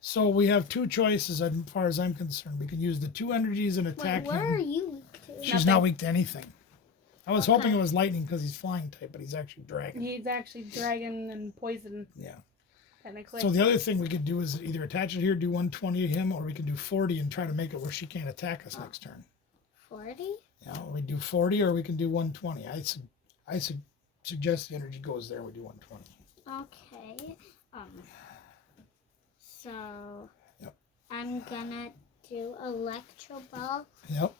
So we have 2 choices as far as I'm concerned. We can use the 2 energies and attack Wait, what are him. you weak to? She's not weak to anything. I was hoping it was lightning because he's flying type, but he's actually dragon. He's actually dragon and poison, Yeah. technically. So the other thing we could do is either attach it here, do 120 to him, or we could do 40 and try to make it where she can't attack us next turn. 40? Yeah, we do 40 or we can do 120. I suggest the energy goes there. We do 120. Okay. So Yep. I'm gonna do Electro Ball, Yep.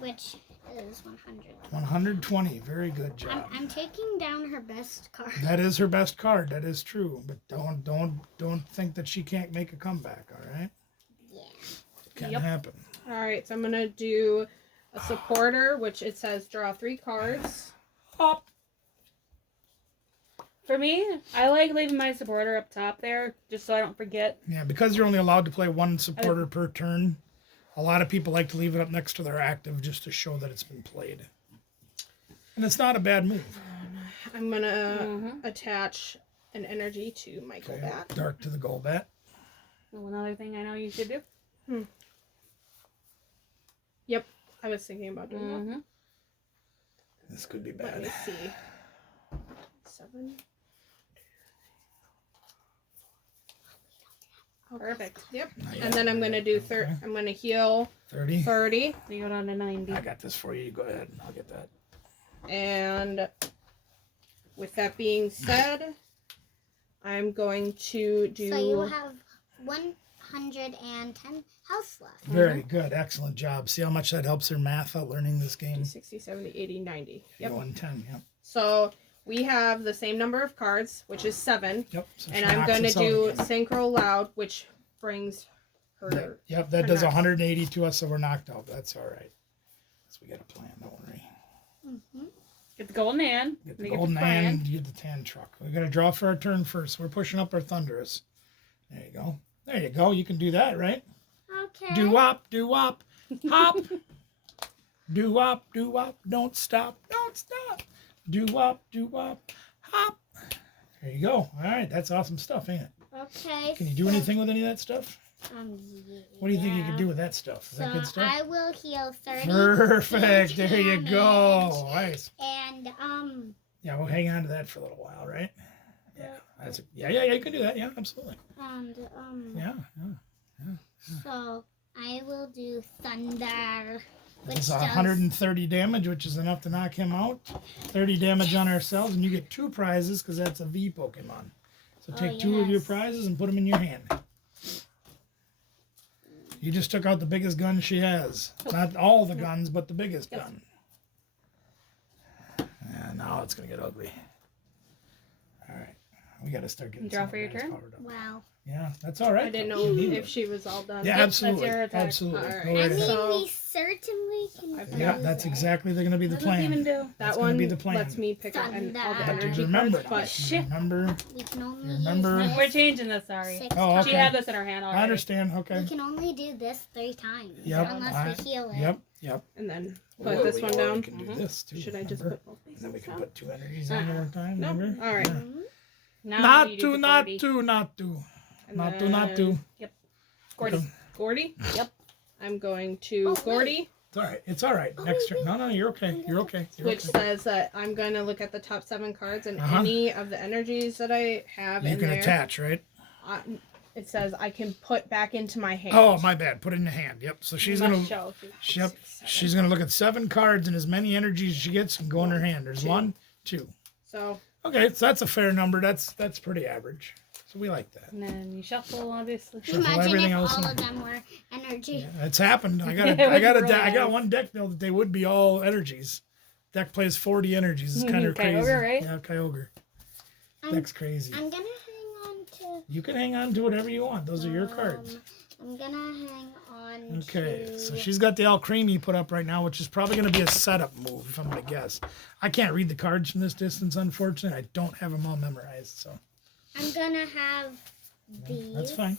which is 100. 120. Very good job. I'm taking down her best card. That is her best card. That is true. But don't think that she can't make a comeback. All right. Yeah. It can Yep. happen. All right, so I'm gonna do a supporter, which it says draw 3 cards. Up. For me, I like leaving my supporter up top there, just so I don't forget. Yeah, because you're only allowed to play 1 supporter per turn. A lot of people like to leave it up next to their active just to show that it's been played. And it's not a bad move. I'm gonna attach an energy to my Okay. Golbat. Dark to the Golbat. So another thing I know you should do. Yep, I was thinking about doing that. Mm-hmm. This could be Let bad. me see. 7. Perfect. Yep. Not And yet. then I'm gonna do Okay. I'm gonna heal 30. 30, So you go down to 90. I got this for you. Go ahead. I'll get that. and with that being said, I'm going to do. So you have 110 health left. Very good. Excellent job. See how much that helps her math out learning this game? 60, 70, 80, 90. Yep. 110. Yep. So we have the same number of cards, which is 7. Yep. So And she I'm knocks going to us out do again. Synchro Loud, which brings her. Yep. That her does knocks. 180 to us, so we're knocked out. That's all right. So we got a plan. Don't worry. Get the golden hand. Get then the you golden Fran. hand. Get the tan truck. We got to draw for our turn first. We're pushing up our Thunderous. There you go. There you go. You can do that, right? Okay. Do wop, hop. Do wop, don't stop, Do wop, hop. There you go. All right, that's awesome stuff, ain't it? Okay. Can you do anything with any of that stuff? Yeah. What do you think you can do with that stuff? Is that good So stuff? I will heal 30. Perfect. There you damage. go. Nice. And Yeah, we'll hang on to that for a little while, right? Yeah. Yeah. You can do that. Yeah, absolutely. Yeah. So I will do Thunder, which It's does 130 damage, which is enough to knock him out. 30 damage on ourselves, and you get 2 prizes because that's a V Pokemon. So take 2 of your yes. prizes and put them in your hand. You just took out the biggest gun she has. Not all the guns, but the biggest gun. And now it's going to get ugly. All right. We got to start getting Draw some for your guys turn? powered up. Wow. Yeah, that's all right. I didn't though. know You need if it. she was all done. Yeah, Yep, absolutely. that's your attack. Absolutely. All Go right. right I ahead. mean, So- we certainly can Yeah, use that's it. exactly going to be the What does it even plan. do? That's That gonna one be the plan. lets me pick out all the Thunder. But energy you remember, cards, you remember. We can only Remember- use We're this changing this, sorry. 6 Oh, times. She okay. had this in her hand already. I understand. Okay. We can only do this 3 times. Yep. Unless we heal it. Yep. Yep. and then Or put this one we down. can do this too. Should I just remember? put both And then we pieces can down? put 2 energies on at one time. No. Remember? All right. Yeah. Now Not you do to, the not 40. to, not to, And not to, not to. Gordy. Okay. Gordy? Yep. I'm going to Oh, wait. Gordy, It's all right. It's all right. Next turn. No, you're okay. You're okay. You're which okay. says that I'm going to look at the top 7 cards and Uh-huh. any of the energies that I have You in can there. attach, right? It says I can put back into my hand. Oh, my bad. Put it in the hand. Yep. So she's Must gonna. show. Yep. She's gonna look at 7 cards and as many energies she gets and go in her hand. There's 1, 2. So Okay, so that's a fair number. That's pretty average. So we like that. And then you shuffle, obviously. Shuffle Imagine everything if else all in. of them were energy. Yeah, it's happened. I got It I would got be a really I got nice. one deck though that they would be all energies. Deck plays 40 energies. It's kind of crazy. Kyogre, right? Yeah, Kyogre. I'm- Deck's crazy. I'm gonna hang on to. You can hang on to whatever you want. Those are your cards. I'm gonna hang on Okay, to. so she's got the Al Creamy put up right now, which is probably going to be a setup move, if I'm going to guess. I can't read the cards from this distance, unfortunately. I don't have them all memorized, so I'm gonna have these. that's fine.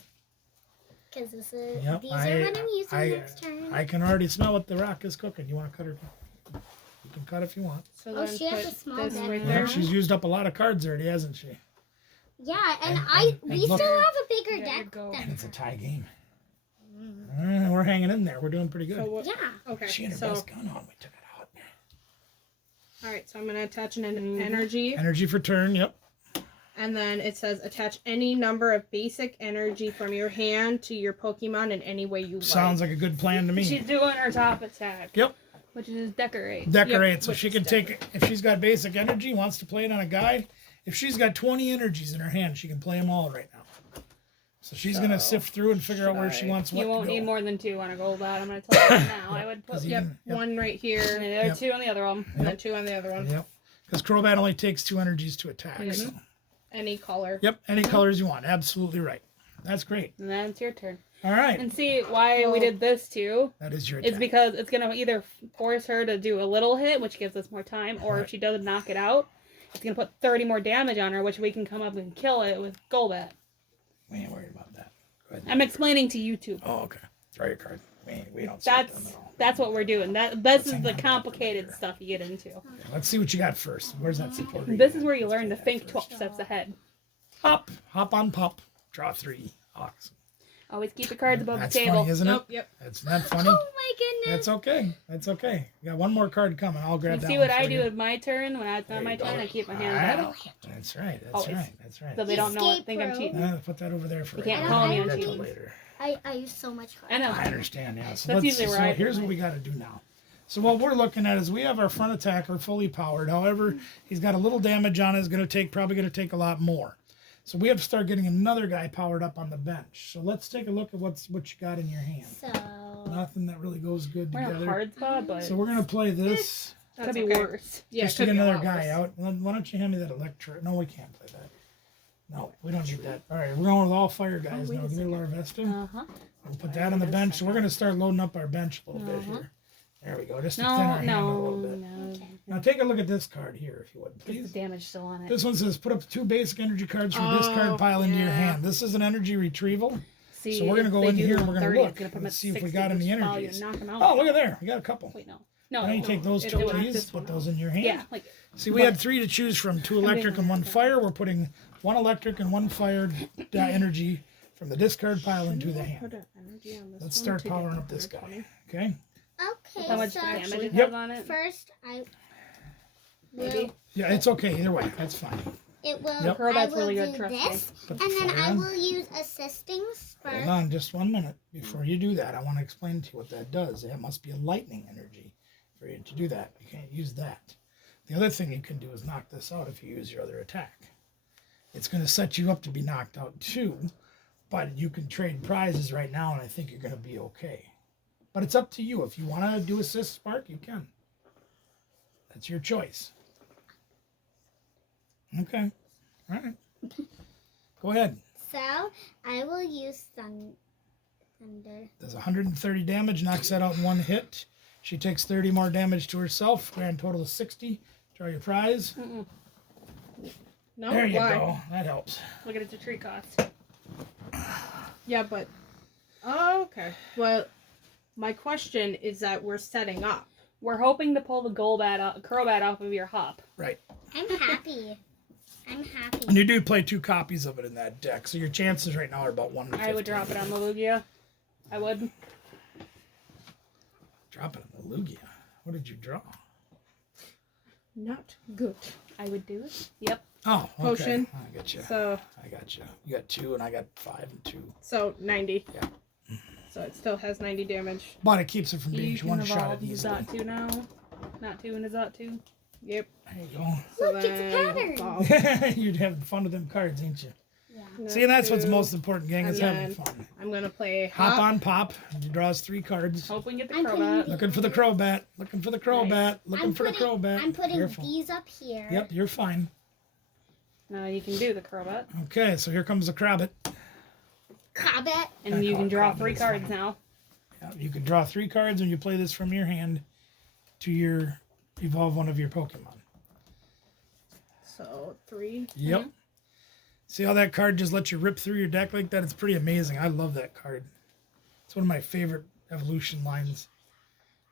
Because these are Yep, what I'm using next turn. I can already smell what the rock is cooking. You want to cut her? You can cut if you want. So Oh, then she has put a small this bed right now. Yeah, there. she's used up a lot of cards already, hasn't she? Yeah, and And we look- still have a bigger There you deck go. than And it's a her. tie game. We're hanging in there. We're doing pretty good. So what? Yeah. Okay. She had her So best gun on. We took it out. all right. So I'm going to attach an energy, Energy for turn. Yep. and then it says attach any number of basic energy from your hand to your Pokemon in any way you Sounds like a good plan to me. She's doing her top attack. Yep. Which is decorate. Decorate, so which she is can take, decorate. if she's got basic energy, wants to play it on a guy, if she's got 20 energies in her hand, she can play them all right now. So she's going to sift through and figure out where she wants what You to won't go. need more than 2 on a gold bat. I'm going to tell you that now. I would put 'Cause you Yep. can- yep. One right and here, the other Yep. 2 on the other one. and then 2 on the other one. Yep. Because Crobat only takes 2 energies to attack. Mm-hmm. So. Any color. Yep, any colors you want. Absolutely right. That's great. And then it's your turn. All right. And see why we did this too. That is your attack. It's because it's going to either force her to do a little hit, which gives us more time, or Right. if she doesn't knock it out, it's going to put 30 more damage on her, which we can come up and kill it with Golbat. We ain't worried about that. Go ahead. I'm explaining to YouTube. Oh, okay. Draw your card. We don't sweat them That's at all. that's what we're doing. This is hang the on. complicated stuff you get into. Okay, let's see what you got first. Where's that support? This is where you learn to think 12 steps ahead. Hop. Hop on pop. Draw 3. Awesome. Always keep your cards above That's the table. funny, isn't it? Nope. Yep. That's not funny. Oh my goodness. That's okay. That's okay. You got one more card coming. I'll grab You that see one what for I do you. with my turn? When it's There not my you go. turn, I keep my hand Ah, down. That's right. That's Always. right. That's right. So they don't know Escape think I'm rope. cheating. Put that over there for You right can't now. call me I'll on get to cheating. later. I use so much cards. I know. I understand now. So That's usually where I put here's what mine. we got to do now. So what we're looking at is we have our front attacker fully powered. However, he's got a little damage on it. It's probably going to take a lot more. So we have to start getting another guy powered up on the bench. So let's take a look at what you got in your hand. So Nothing that really goes good We're in a together. hard spot, but So we're going to play this could be okay. worse. Yeah. just it to could get be a another lot guy worse. out. Why don't you hand me that electric? No, we can't play that. No, we don't need that. All right, we're going with all fire guys now. Give me Larvesta. Uh-huh. We'll put that on the bench. So we're going to start loading up our bench a little bit here. There we go. Just to thin our hand a little bit. No. Now take a look at this card here, if you would, Is the please. damage still on it? This one says put up 2 basic energy cards from your discard pile into your yeah. hand. This is an energy retrieval. See, So we're gonna if go they in do here the and we're gonna 30, look. it's gonna put them Let's at see if we 60, got any which follow you, energies. knock 'em out. Oh, look at there. We got a couple. Wait, no. No. Now you no. take those It two, would knock please. this one Put those out. in your hand. Yeah, like See, we had 3 to choose from, 2 electric and 1 fire. We're putting 1 electric and 1 fire energy from the discard pile into the Put hand. an energy on this Let's one start to get powering the up this 120. guy. Okay? okay, how much so damage it Yep. has on it? first I Maybe. will Yeah, it's okay. Either way, that's fine. it will Yep. Her, I that's will really good, do trust me. this, Put and the then fire I on. will use assistings Hold first. on just 1 minute. Before you do that, I want to explain to you what that does. It must be a lightning energy for you to do that. You can't use that. The other thing you can do is knock this out if you use your other attack. It's going to set you up to be knocked out too, but you can trade prizes right now, and I think you're going to be okay. But it's up to you. If you want to do assist spark, you can. That's your choice. Okay. All right. Go ahead. So I will use thunder. Does 130 damage, knocks that out in one hit. She takes 30 more damage to herself. Grand total of 60. Draw your prize. No, There you why? go. That helps. Look at its retreat cost. Yeah, but oh, okay. Well, my question is that we're setting up. We're hoping to pull the Crobat off of your hop. Right. I'm happy. I'm happy. And you do play 2 copies of it in that deck, so your chances right now are about 1 in 15. I would drop it on the Lugia. I would. Drop it on the Lugia. What did you draw? Not good. I would do it. Yep. Oh, okay. Potion. I got you. So I got you. You got 2, and I got 5 and 2. so 90. Yeah. So it still has 90 damage. But it keeps it from You being can one shot evolve at easily. Zatu now. Not 2 into Zatu. Yep. There you go. So Look, it's a then pattern. You'd have fun with them cards, ain't you? Yeah. See, and that's what's two. most important, gang, is And having then- fun. I'm gonna play Hop on pop. He draws 3 cards. Hope we can get the I'm Crobat. putting- Looking for the Crobat. Looking for the Crobat. Looking for the Crobat. I'm putting Careful. these up here. Yep, you're fine. No, you can do the Crobat. Okay, so here comes the Crobat. Cobbit. And I you call can it draw Crobat, 3 it's cards fine. now. Yeah, you can draw 3 cards when you play this from your hand to your evolve one of your Pokemon. So 3. Yep. See how that card just lets you rip through your deck like that? It's pretty amazing. I love that card. It's one of my favorite evolution lines.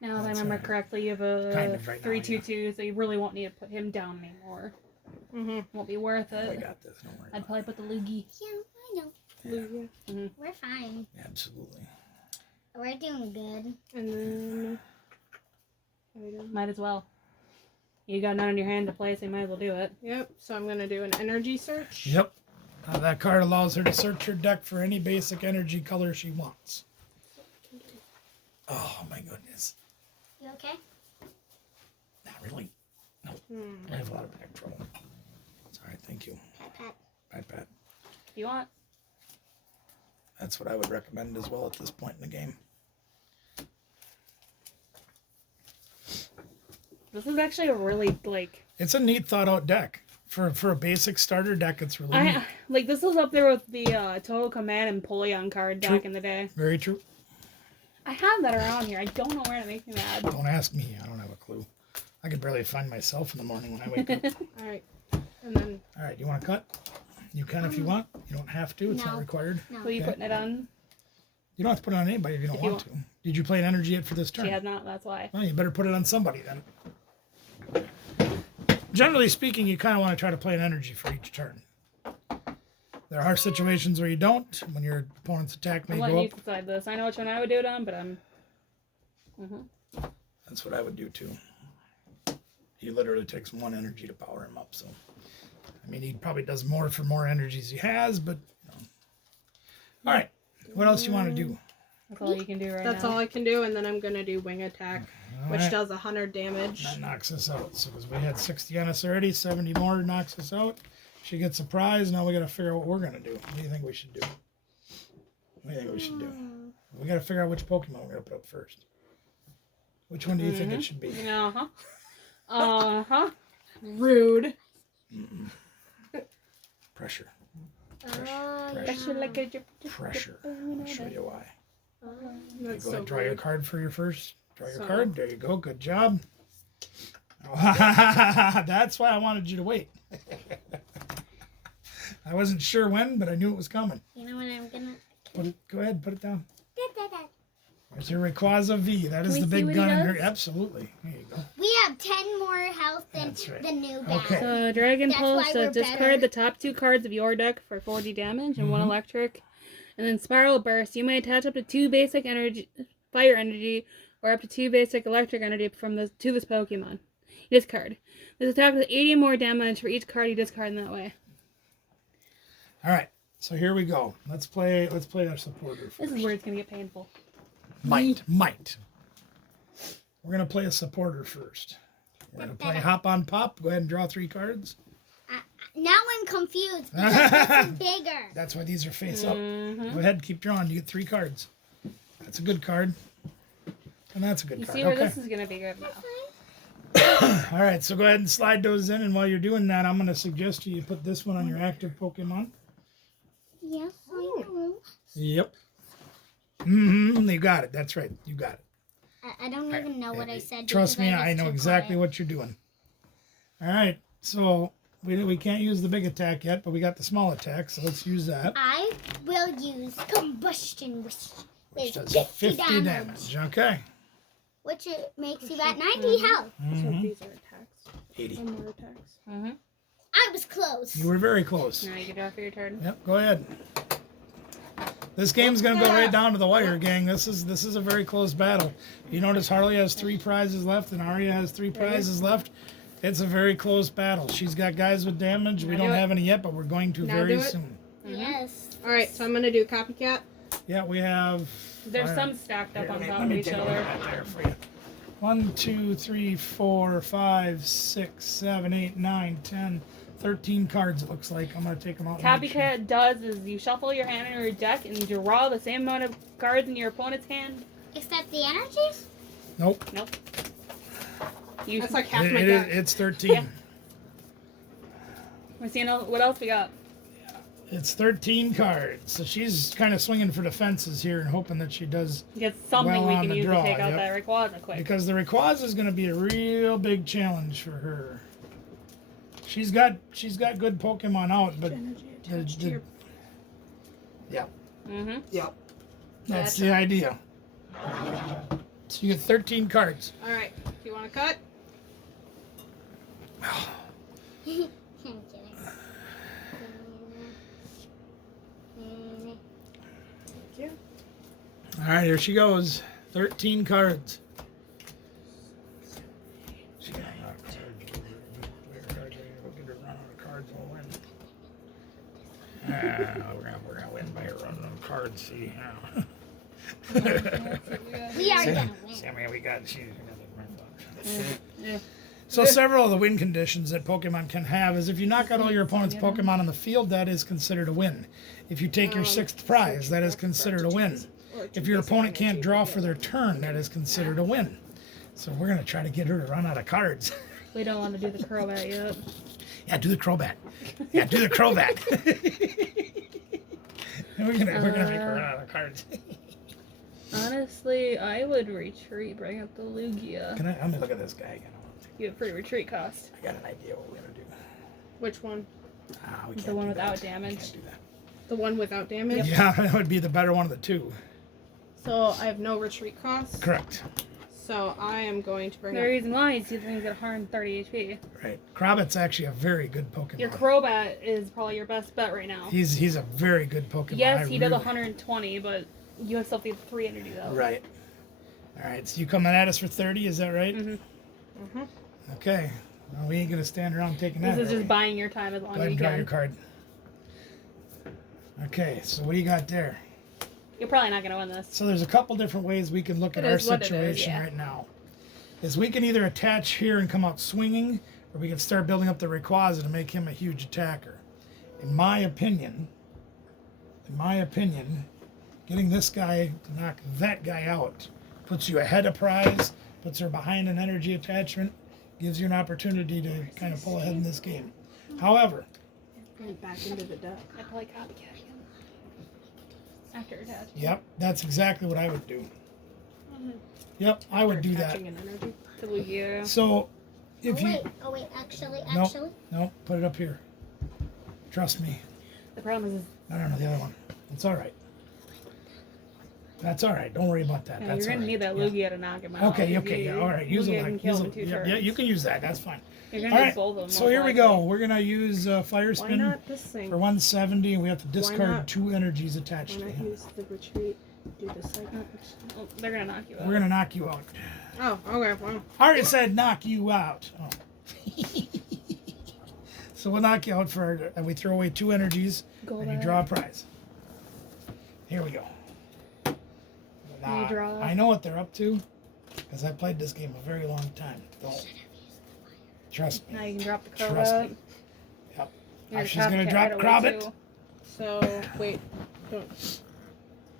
Now, if I That's remember right. correctly, you have a Kind of right now, 3/2/2, so you really won't need to put him down anymore. Mm-hmm. Won't be worth I it. got this. Don't worry. I'd probably put the Luigi. Yeah, I know. Yeah, We're fine. absolutely. We're doing good. And then item. Might as well. You got none in your hand to play, so you might as well do it. Yep. So I'm gonna do an energy search. Yep. That card allows her to search her deck for any basic energy color she wants. Oh my goodness. You okay? Not really. No. I have a lot of back trouble. It's all right. Thank you. Pat. Pat, pat. You want? That's what I would recommend as well at this point in the game. This is actually a really, like... It's a neat thought out deck. For a basic starter deck, it's really neat. This was up there with the Total Command and Polion card True. back in the day. Very true. I have that around here. I don't know where to make me mad. Don't ask me. I don't have a clue. I could barely find myself in the morning when I wake up. All right. And then All right, you want to cut? You can if you want. You don't have to. It's not No. required. No. Who are you Okay. putting it on? You don't have to put it on anybody if you don't If you want to. Did you play an energy yet for this turn? She has not, that's why. Well, you better put it on somebody then. Generally speaking, you kind of want to try to play an energy for each turn. There are situations where you don't, when your opponent's attack may I'm go letting you up. decide this. I know which one I would do it on, but I'm... That's what I would do too. He literally takes 1 energy to power him up, so. I mean, he probably does more for more energies he has, but, you know. All right, what else you want to do? That's all you can do right that's now. all I can do. And then I'm gonna do wing attack, All which right. does 100 damage. That knocks us out. So, because we had 60 on us already, 70 more knocks us out. She gets a prize. Now we got to figure out what we're going to do. What do you think we should do? What do you think we should do? We got to figure out which Pokemon we're going to put up first. Which one do you think it should be? Uh-huh. Uh-huh. Rude. Pressure. Oh, Pressure like a drip, drip, Pressure. drip, I'll show you why. That's Go so ahead, draw your rude. card for your first. Draw your So- card. There you go. Good job. That's why I wanted you to wait. I wasn't sure when, but I knew it was coming. You know what I'm gonna... Go ahead, put it down. Da. There's your Rayquaza V. That is we the see big what he gun in her. does? Absolutely. There you go. We have 10 more health than That's right. the new bag. Okay. So Dragon That's Pulse, why we're discard better. the top 2 cards of your deck for 40 damage and 1 electric. And then Spiral Burst, you may attach up to 2 basic energy, fire energy, or up to 2 basic electric energy from this to this Pokemon. You discard. This attack does 80 more damage for each card you discard in that way. All right. So here we go. Let's play our supporter first. This is where it's gonna get painful. Might. We're gonna play a supporter first. We're gonna play Hop on Pop. Go ahead and draw 3 cards. Now I'm confused because this is bigger. That's why these are face up. Go ahead, keep drawing. You get 3 cards. That's a good card. And that's a good You card. see where Okay. this is gonna be good now. All right, so go ahead and slide those in, and while you're doing that, I'm going to suggest you put this one on your active Pokemon. Yes, I know. Yep. You got it. That's right. You got it. I don't even know what I said. Trust me, because I was know too exactly quiet. what you're doing. All right, so we can't use the big attack yet, but we got the small attack, so let's use that. I will use combustion, Which with does 50 50 damage. damage. Okay. Which it makes you at 90 health. So these are attacks. 80. And more attacks. I was close. You were very close. Now you can draw for your turn. Yep, go ahead. This game's gonna go right down to the wire, gang. This is a very close battle. You notice Harley has 3 prizes left, and Aria has 3 prizes left. It's a very close battle. She's got guys with damage. We don't have any yet, but we're going to Now very do it. soon. Yes. All right, so I'm gonna do copycat. Yeah, we have. There's Fire. some stacked up Here, on let top me of each take a look other. at that there for you. 1, 2, 3, 4, 5, 6, 7, 8, 9, 10, 13 cards. It looks like I'm gonna take them out. and make sure. Copycat does is you shuffle your hand in your deck and draw the same amount of cards in your opponent's hand. Except the energies? Nope. Nope. You That's like half It- my it deck. is, it's 13. Yeah. We're seeing what else we got. It's 13 cards. So she's kind of swinging for the fences here and hoping that she does, Get something Well we on can the use draw, to take out yep. that Rayquaza quick. because the Rayquaza is going to be a real big challenge for her. She's got good Pokemon out, but Energy the- attached to the- your yeah, Mm-hmm. yep. That's Gotcha. the idea. So you get 13 cards. All right. Do you want to cut? I'm kidding. Yeah. All right, here she goes. 13 cards. She got a lot of cards. We'll get her run out of cards. We'll win. We're gonna win by a run out of cards. See how. We are gonna win. See, I mean, we got. She's Yeah. So several of the win conditions that Pokemon can have is if you knock out all your opponent's Pokemon on the field, that is considered a win. If you take your 6th prize, that is considered a win. If your opponent can't draw for their turn, that is considered a win. So we're going to try to get her to run out of cards. We don't want to do the Crobat yet. Yeah, do the Crobat. Yeah, do the Crobat. And we're gonna make her run out of cards. Honestly, I would retreat, bring up the Lugia. Let me look at this guy again. You have free retreat cost. I got an idea what we're going to do. Which one? We The can't one do without that. damage. We can't do that. The one without damage. Yeah, that would be the better one of the two. So I have no retreat costs. Correct. So I am going to bring The up. reason why is you things at 130 HP. Right. Crobat's actually a very good Pokemon. Your Crobat is probably your best bet right now. He's a very good Pokemon. Yes, he does really- 120, but you have still 3 energy though. Right. All right, so you coming at us for 30, is that right? Mm-hmm. Okay. Well, we ain't going to stand around taking that. This is are we? just buying your time as long Go ahead as and you draw your can. card. Okay, so what do you got there? You're probably not gonna win this. So there's a couple different ways we can look at It our is what it is, situation yeah. right now. Is we can either attach here and come out swinging, or we can start building up the Rayquaza to make him a huge attacker. In my opinion, getting this guy to knock that guy out puts you ahead of prize, puts her behind an energy attachment, gives you an opportunity to kind of pull ahead in this game. However, Right back into the deck. I probably copycat him. After attachment. yep, that's exactly what I would do. Yep, I would do that. Attaching an energy. To Lugia. So, if you Oh wait, actually. no, put it up here. Trust me. The problem is, No, the other one. It's all right. That's all right. Don't worry about that. yeah, That's you're gonna all need right. that Yeah. Lugia to knock him out. Okay, yeah, all right. Use Lugia it can like kill use him in it. 2 Yeah, turns. yeah, you can use that. That's fine. You're All gonna use right. both of them. So most here we likely. go. We're gonna use Fire Why Spin not this thing? for 170, and we have to discard not? 2 energies attached Why to not him. use the retreat? Do the cycle. Oh, they're gonna knock you out. We're gonna knock you out. Oh, okay. Well, I already said knock you out. Oh. So we'll knock you out for, and we throw away 2 energies, Go and you back. draw a prize. Here we go. You draw. I know what they're up to, because I played this game a very long time. Don't. Trust me. Now you can drop the Trust Crobat. me. Yep. You're She's gonna copycat drop right away, Crobat. too. so wait. Don't.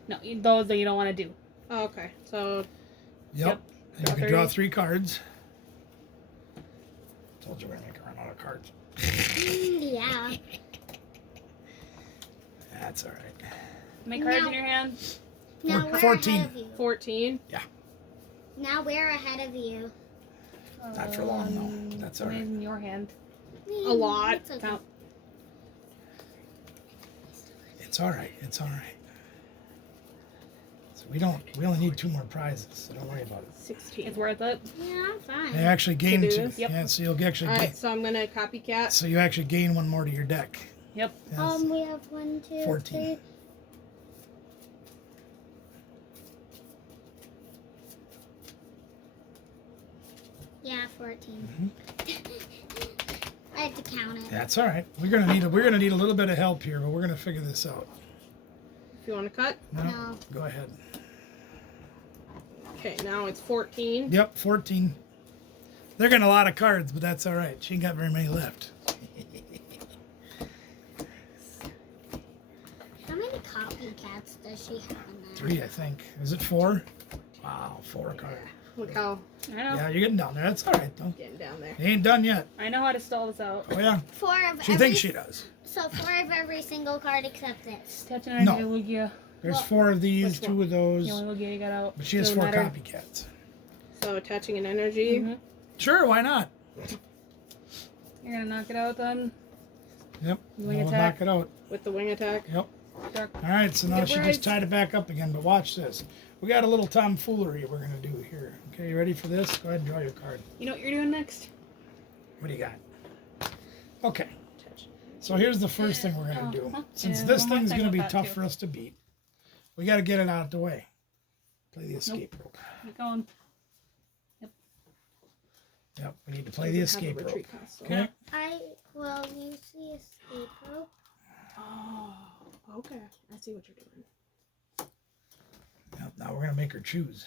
No, those that you don't want to do. Oh, okay. So Yep. And you Draw can draw 3. 3 cards. Told you we're gonna make her run out of cards. Yeah. That's all right. How many cards in your hand? Now we're 14. ahead of you. 14. Now we're ahead of you. Not for long, no. That's all How many right. is in your hand? A lot. It's okay. Count. It's all right. It's all right. So we only need 2 more prizes, so don't worry about it. 16. It's worth it. Yeah, I'm fine. They actually gain do 2. this? Yep. Yeah, so you'll actually gain. Alright, so I'm gonna copycat. So you actually gain 1 more to your deck. Yep. Yes. We have 1, 2, 14. 3. Yeah, 14. I had to count it. That's all right. We're gonna need a little bit of help here, but we're gonna figure this out. If you want to cut. No. Go ahead. Okay, now it's 14. Yep, 14. They're getting a lot of cards, but that's all right. She ain't got very many left. How many copycats does she have in there? 3, I think. Is it 4? Wow, 4 cards. Look how I know. Yeah, you're getting down there. That's all right, though. getting down there. You ain't done yet. I know how to stall this out. Oh, yeah. 4 of She every. thinks she does. So 4 of every single card except this. Touch energy No. Lugia. There's Well, 4 of these, which 2 of those. The only Lugia you got out. But she has Doesn't 4 matter. copycats. So attaching an energy. Mhm. Sure, why not? You're gonna knock it out then. Yep. Wing We'll attack. knock it out. With the wing attack. Yep. Dark. All right, so now Good she words. just tied it back up again, but watch this. We got a little tomfoolery we're going to do here. Okay, you ready for this? Go ahead and draw your card. You know what you're doing next? What do you got? Okay. So here's the first thing we're going to do. Uh-huh. Since And this one more thing's thing going to be with that, tough too. for us to beat, we got to get it out of the way. Play the escape rope. Keep going. Yep, we need to play the Doesn't have a escape rope. retreat cost, so- Okay? I will use the escape rope. Oh, okay. I see what you're doing. Yep, now we're going to make her choose.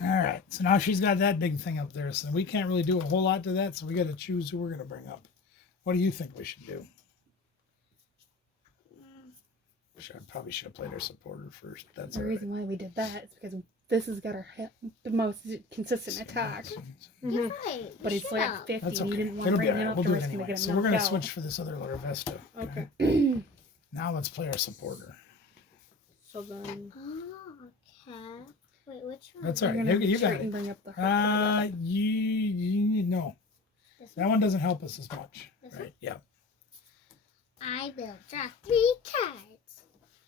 All right, so now she's got that big thing up there, so we can't really do a whole lot to that, so we got to choose who we're going to bring up. What do you think we should do? Probably should have played our supporter first. That's The all right. reason why we did that is because this has got our the most consistent attack. You're right. But we it's like should've. 50 That's and you okay. didn't want to It'll be bring all it right. up We'll to do it risk gonna anyway. get So we're going to knocked out. switch for this other Lara Vesta. Okay. Now let's play our supporter. So then. Oh, okay. Wait, which one? That's all You're right. gonna You got retreat and it. bring up the hurt No. This That one doesn't help us as much. This Right? Yeah. I will draw 3 cards.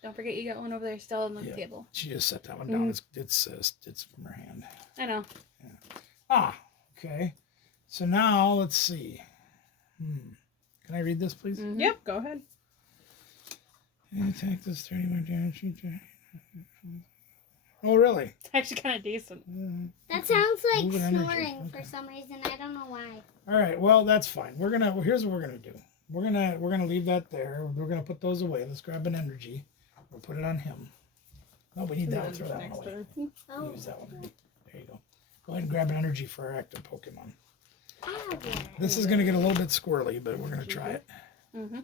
Don't forget you got one over there still on the Yeah. table. She just set that one down. It's from her hand. I know. Ah, okay. So now let's see. Can I read this, please? Mhm. Yep, go ahead. Attack this 30 more damage. Oh, really? It's actually kind of decent. That sounds like Moving energy, snoring okay. for some reason. I don't know why. All right. Well, that's fine. Here's what we're gonna do. We're gonna leave that there. We're gonna put those away. Let's grab an energy. We'll put it on him. No, we need that one. Throw that one Next away. turn. Oh, Use that one. There you go. Go ahead and grab an energy for our active Pokemon. oh yeah. This is gonna get a little bit squirrely, but we're gonna try it. Mm-hmm.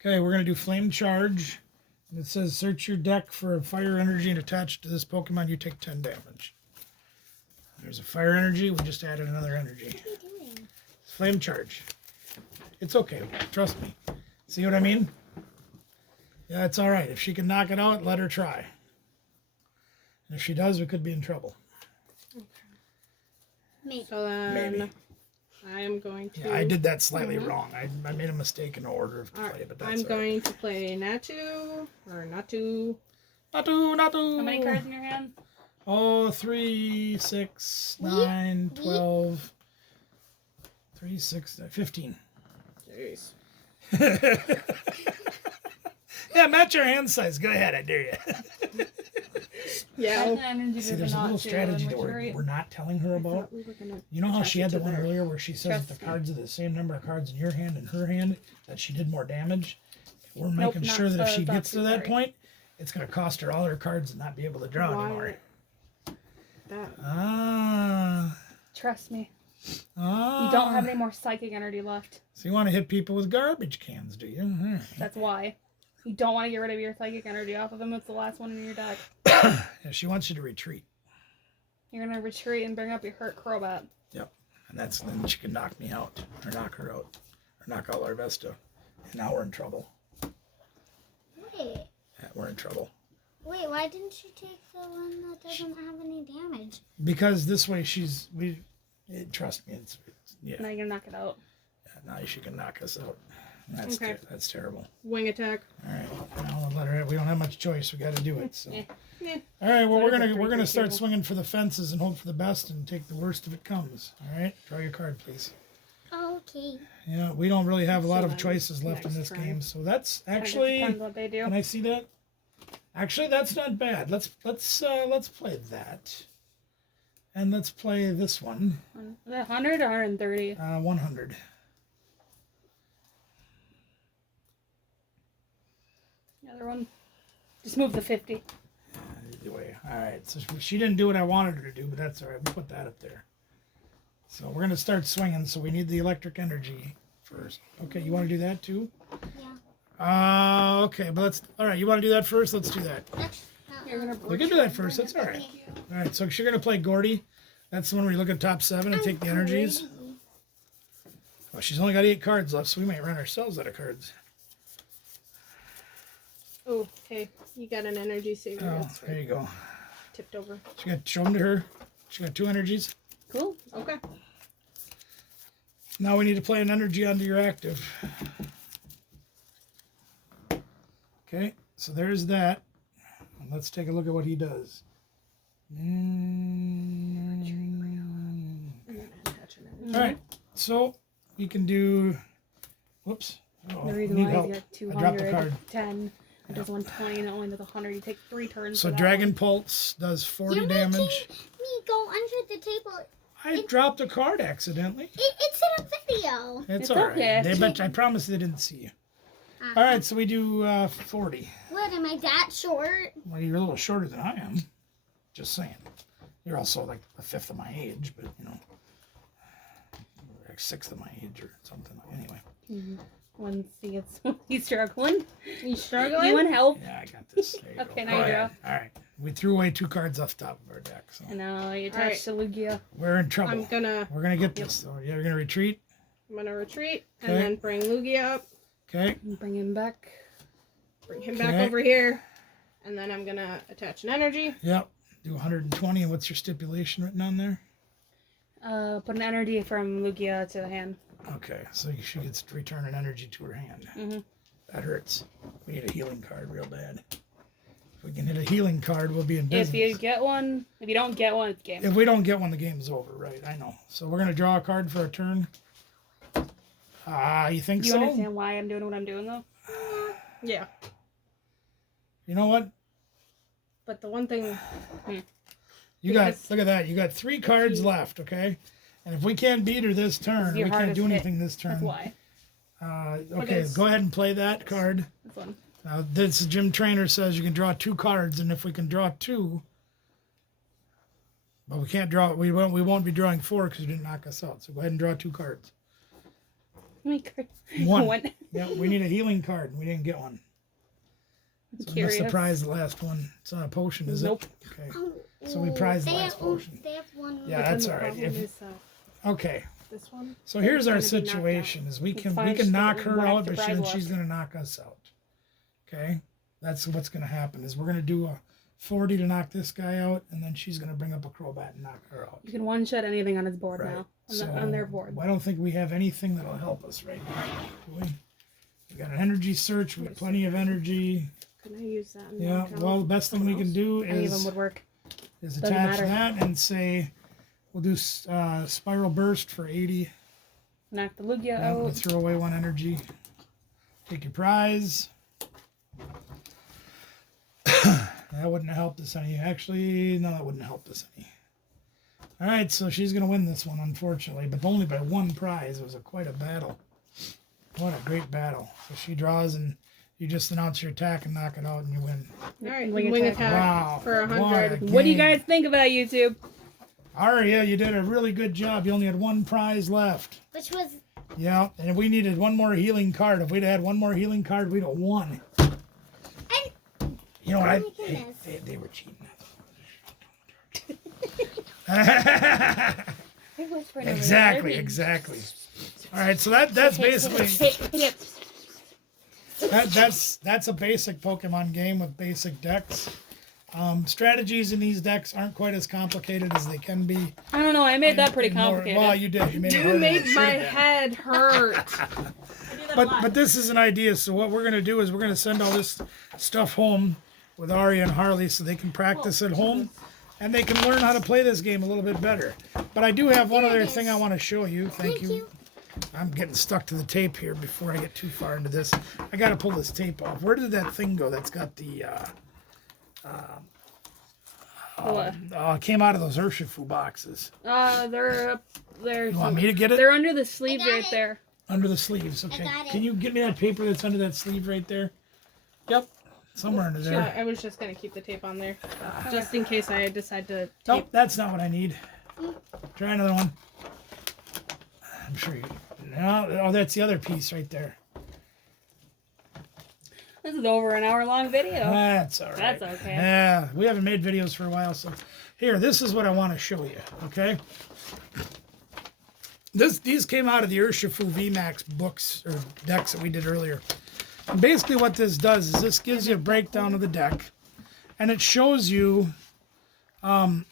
Okay, we're gonna do Flame Charge. And it says search your deck for a fire energy and attached to this Pokemon you take 10 damage. There's a fire energy. We just added another energy. What are you doing? Flame Charge. It's okay. Trust me. See what I mean? Yeah, it's all right. If she can knock it out, let her try. And if she does, we could be in trouble. Maybe. So then. Maybe. I am going to. Yeah, I did that slightly wrong. I made a mistake in the order of All play, right, but that's I'm all right. going to play Natu. Or Natu. Natu. How many cards in your hand? Oh, 3, 6, 9, 12. 3, 6, 15. Jeez. Yeah, match your hand size. Go ahead, I dare you. Yeah. Touch energy See, to there's a the little not to, strategy and that which we're, are- we're not telling her about. We were gonna You know how attach she had it the to one there. earlier where she says if Trust the me. cards are the same number of cards in your hand and her hand, that she did more damage? We're Nope, making not sure that if she the gets to that sorry. point, it's going to cost her all her cards and not be able to draw Why- anymore. that. Ah. Trust me. Ah. You don't have any more psychic energy left. So you want to hit people with garbage cans, do you? All right. That's why. You don't want to get rid of your psychic energy off of him. It's the last one in your deck. Yeah, she wants you to retreat. You're going to retreat and bring up your hurt Crobat. Yep. And then she can knock me out. Or knock her out. Or knock out Larvesta. And now we're in trouble. Wait. Yeah, we're in trouble. Wait, why didn't you take the one that doesn't have any damage? Because this way trust me, it's yeah. Now you're going to knock it out. Now she can knock us out. Okay. That's terrible. Wing attack. All right, now we'll let her. We don't have much choice. We got to do it. So. Yeah. All right. Well, So we're gonna start table. swinging for the fences and hope for the best and take the worst if it comes. All right. Draw your card, please. Okay. Yeah, we don't really have a lot So of then choices left in next this turn. game. So that's Kind of actually. depends what they do. Can I see that? Actually, that's not bad. Let's play that, and let's play this one. 100 or 130? 100. The other one. Just move the 50. Either way. All right. So she didn't do what I wanted her to do, but that's all right. We'll put that up there. So we're gonna start swinging. So we need the electric energy first. Okay. You want to do that too? Yeah. Okay. But all right. You want to do that first? Let's do that. You're going We can do that first. That's all right. All right. So she's gonna play Gordy. That's the one where you look at top 7 and take the energies. Well, she's only got 8 cards left, so we might run ourselves out of cards. Oh, okay. You got an energy saver. Oh, That's there right. you go. Tipped over. Show them to her. She got 2 energies. Cool. Okay. Now we need to play an energy onto your active. Okay, so there's that. And let's take a look at what he does. All right, so we can do. Whoops. The reason need why help. you got I dropped the 200, card. 10, it does 120, and it only does 100. You take 3 turns. So for that Dragon one. Pulse does 40 You're damage. making me go under the table. I dropped a card accidentally. It's in a video. It's It's all right. okay. I promise they didn't see you. All right, so we do 40. What, am I that short? Well, you're a little shorter than I am. Just saying. You're also like a fifth of my age, but you know, like sixth of my age or something. Anyway. Once he gets, he's struggling. You struggling? You want help? Yeah, I got this. There you Okay, go. now you All draw. right. All right. We threw away 2 cards off the top of our deck, so And now you All right. attach to Lugia. we're in trouble. I'm gonna We're gonna get this though. Yeah, we're gonna retreat. retreat Okay. and then bring Lugia up. Okay. And bring him back. Bring him back Okay. over here. And then I'm gonna attach an energy. Yep. Do 120. And what's your stipulation written on there? Put an energy from Lugia to the hand. Okay, so she gets to return an energy to her hand. Mhm. That hurts. We need a healing card real bad. If we can hit a healing card, we'll be in business. If you get one, if you don't get one, it's game. If we don't get one, the game's over, right? I know. So we're gonna draw a card for a turn. You think Do you so? understand why I'm doing what I'm doing though? Yeah. You know what? But the one thing You got Because- look at that. You got 3 cards left, okay? And if we can't beat her this turn, we your can't hardest do hit. anything this turn. That's why. Okay, is- go ahead and play that card. This one. Now, this Jim Trainer says you can draw 2 cards, and if we can draw 2, but we can't draw. We won't be drawing 4 because you didn't knock us out. So go ahead and draw 2 cards. One. One. Yeah, we need a healing card, and we didn't get one. I'm So curious. we must have prized the last one. It's not a potion, is Nope. it? Okay. So we prized the They last have- potion. They have one. Yeah, but then that's the all right. problem If- is, Okay. this one. So here's our It's gonna be knocked out. situation: is we It's can fine, we can just knock get her one out, extra but prize then she's left. gonna knock us out. Okay, that's what's gonna happen. Is we're gonna do a 40 to knock this guy out, and then she's gonna bring up a Crobat and knock her out. You can one shot anything on his board Right. now. So On their board. I don't think we have anything that'll help us right now. Do we? We got an energy search. We got plenty of energy. Can I use that? in Yeah. knockout? Well, the best thing we can do Any of them is would work. attach matter. that and say we'll do spiral burst for 80. Knock the Lugia Yeah, we'll out. throw away 1 energy. Take your prize. That wouldn't have helped us any. Actually, no, that wouldn't have helped us any. All right, so she's going to win this one, unfortunately, but only by 1 prize. It was quite a battle. What a great battle. So she draws, and you just announce your attack and knock it out, and you win. All right, Wing wing attack. attack Wow. for What 100. a What do you game. guys think about YouTube? Aria, you did a really good job. You only had one prize left. Which was... Yeah, and we needed one more healing card. If we'd had one more healing card, we'd have won. And... You know what? Oh my goodness. They were cheating. Exactly. All right, so that's basically that's a basic Pokemon game with basic decks. Strategies in these decks aren't quite as complicated as they can be. I don't know. I made that pretty And more- complicated. Well, you did. You made it harder You than it made should my have been. head hurt. But this is an idea. So what we're gonna do is we're gonna send all this stuff home with Aria and Harley so they can practice at home, and they can learn how to play this game a little bit better. But I do have one There it other is. thing I want to show you. Thank Thank you. I'm getting stuck to the tape here before I get too far into this. I got to pull this tape off. Where did that thing go? That's got the What? came out of those Urshifu boxes. They're You want me to get it? They're under the sleeve got right it. there. Under the sleeves. Okay. got it. Can you get me that paper that's under that sleeve right there? Yep. Somewhere under there. I was just gonna keep the tape on there, just in case I decide to tape. Nope, that's not what I need. Try another one. I'm sure you. No, oh, that's the other piece right there. This is over an hour-long video. That's all right. That's okay. Yeah, we haven't made videos for a while, so here, this is what I want to show you. Okay. These came out of the Urshifu VMAX books or decks that we did earlier. And basically, what this does is this gives you a breakdown of the deck, and it shows you I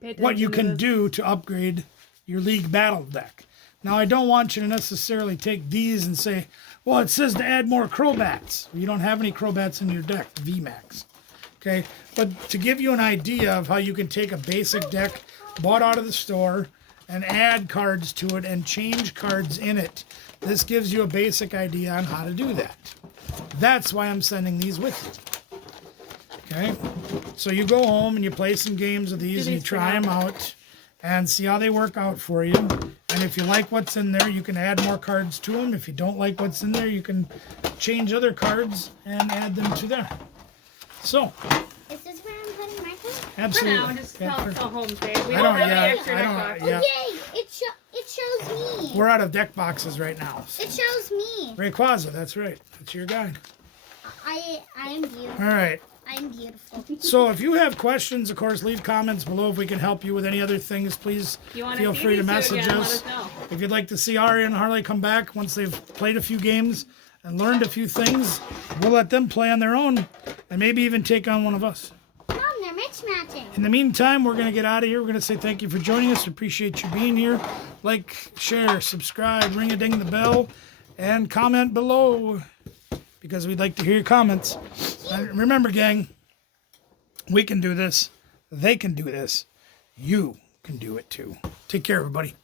paid what you attention to can this. do to upgrade your League Battle deck. Now, I don't want you to necessarily take these and say, well, it says to add more Crobats. You don't have any Crobats in your deck, VMAX. Okay? But to give you an idea of how you can take a basic deck bought out of the store and add cards to it and change cards in it, this gives you a basic idea on how to do that. That's why I'm sending these with you. Okay? So you go home and you play some games with these and you try them out and see how they work out for you. And if you like what's in there, you can add more cards to them. If you don't like what's in there, you can change other cards and add them to there. So, Is this where I'm putting my card? absolutely. For now, just Yeah, tell home state. We I don't don't- have yeah, any extra I deck don't- box. yeah. Oh, yay! It shows me. We're out of deck boxes right now. So. It shows me. Rayquaza, that's right. That's your guy. I'm beautiful. All right. I'm beautiful. So if you have questions, of course, leave comments below. If we can help you with any other things, please You wanna feel see free to these two message again, let us. us know. If you'd like to see Aria and Harley come back once they've played a few games and learned a few things, we'll let them play on their own and maybe even take on one of us. Mom, they're mismatching. In the meantime, we're going to get out of here. We're going to say thank you for joining us. Appreciate you being here. Like, share, subscribe, ring-a-ding the bell, and comment below because we'd like to hear your comments. And remember, gang, we can do this. They can do this. You can do it too. Take care, everybody.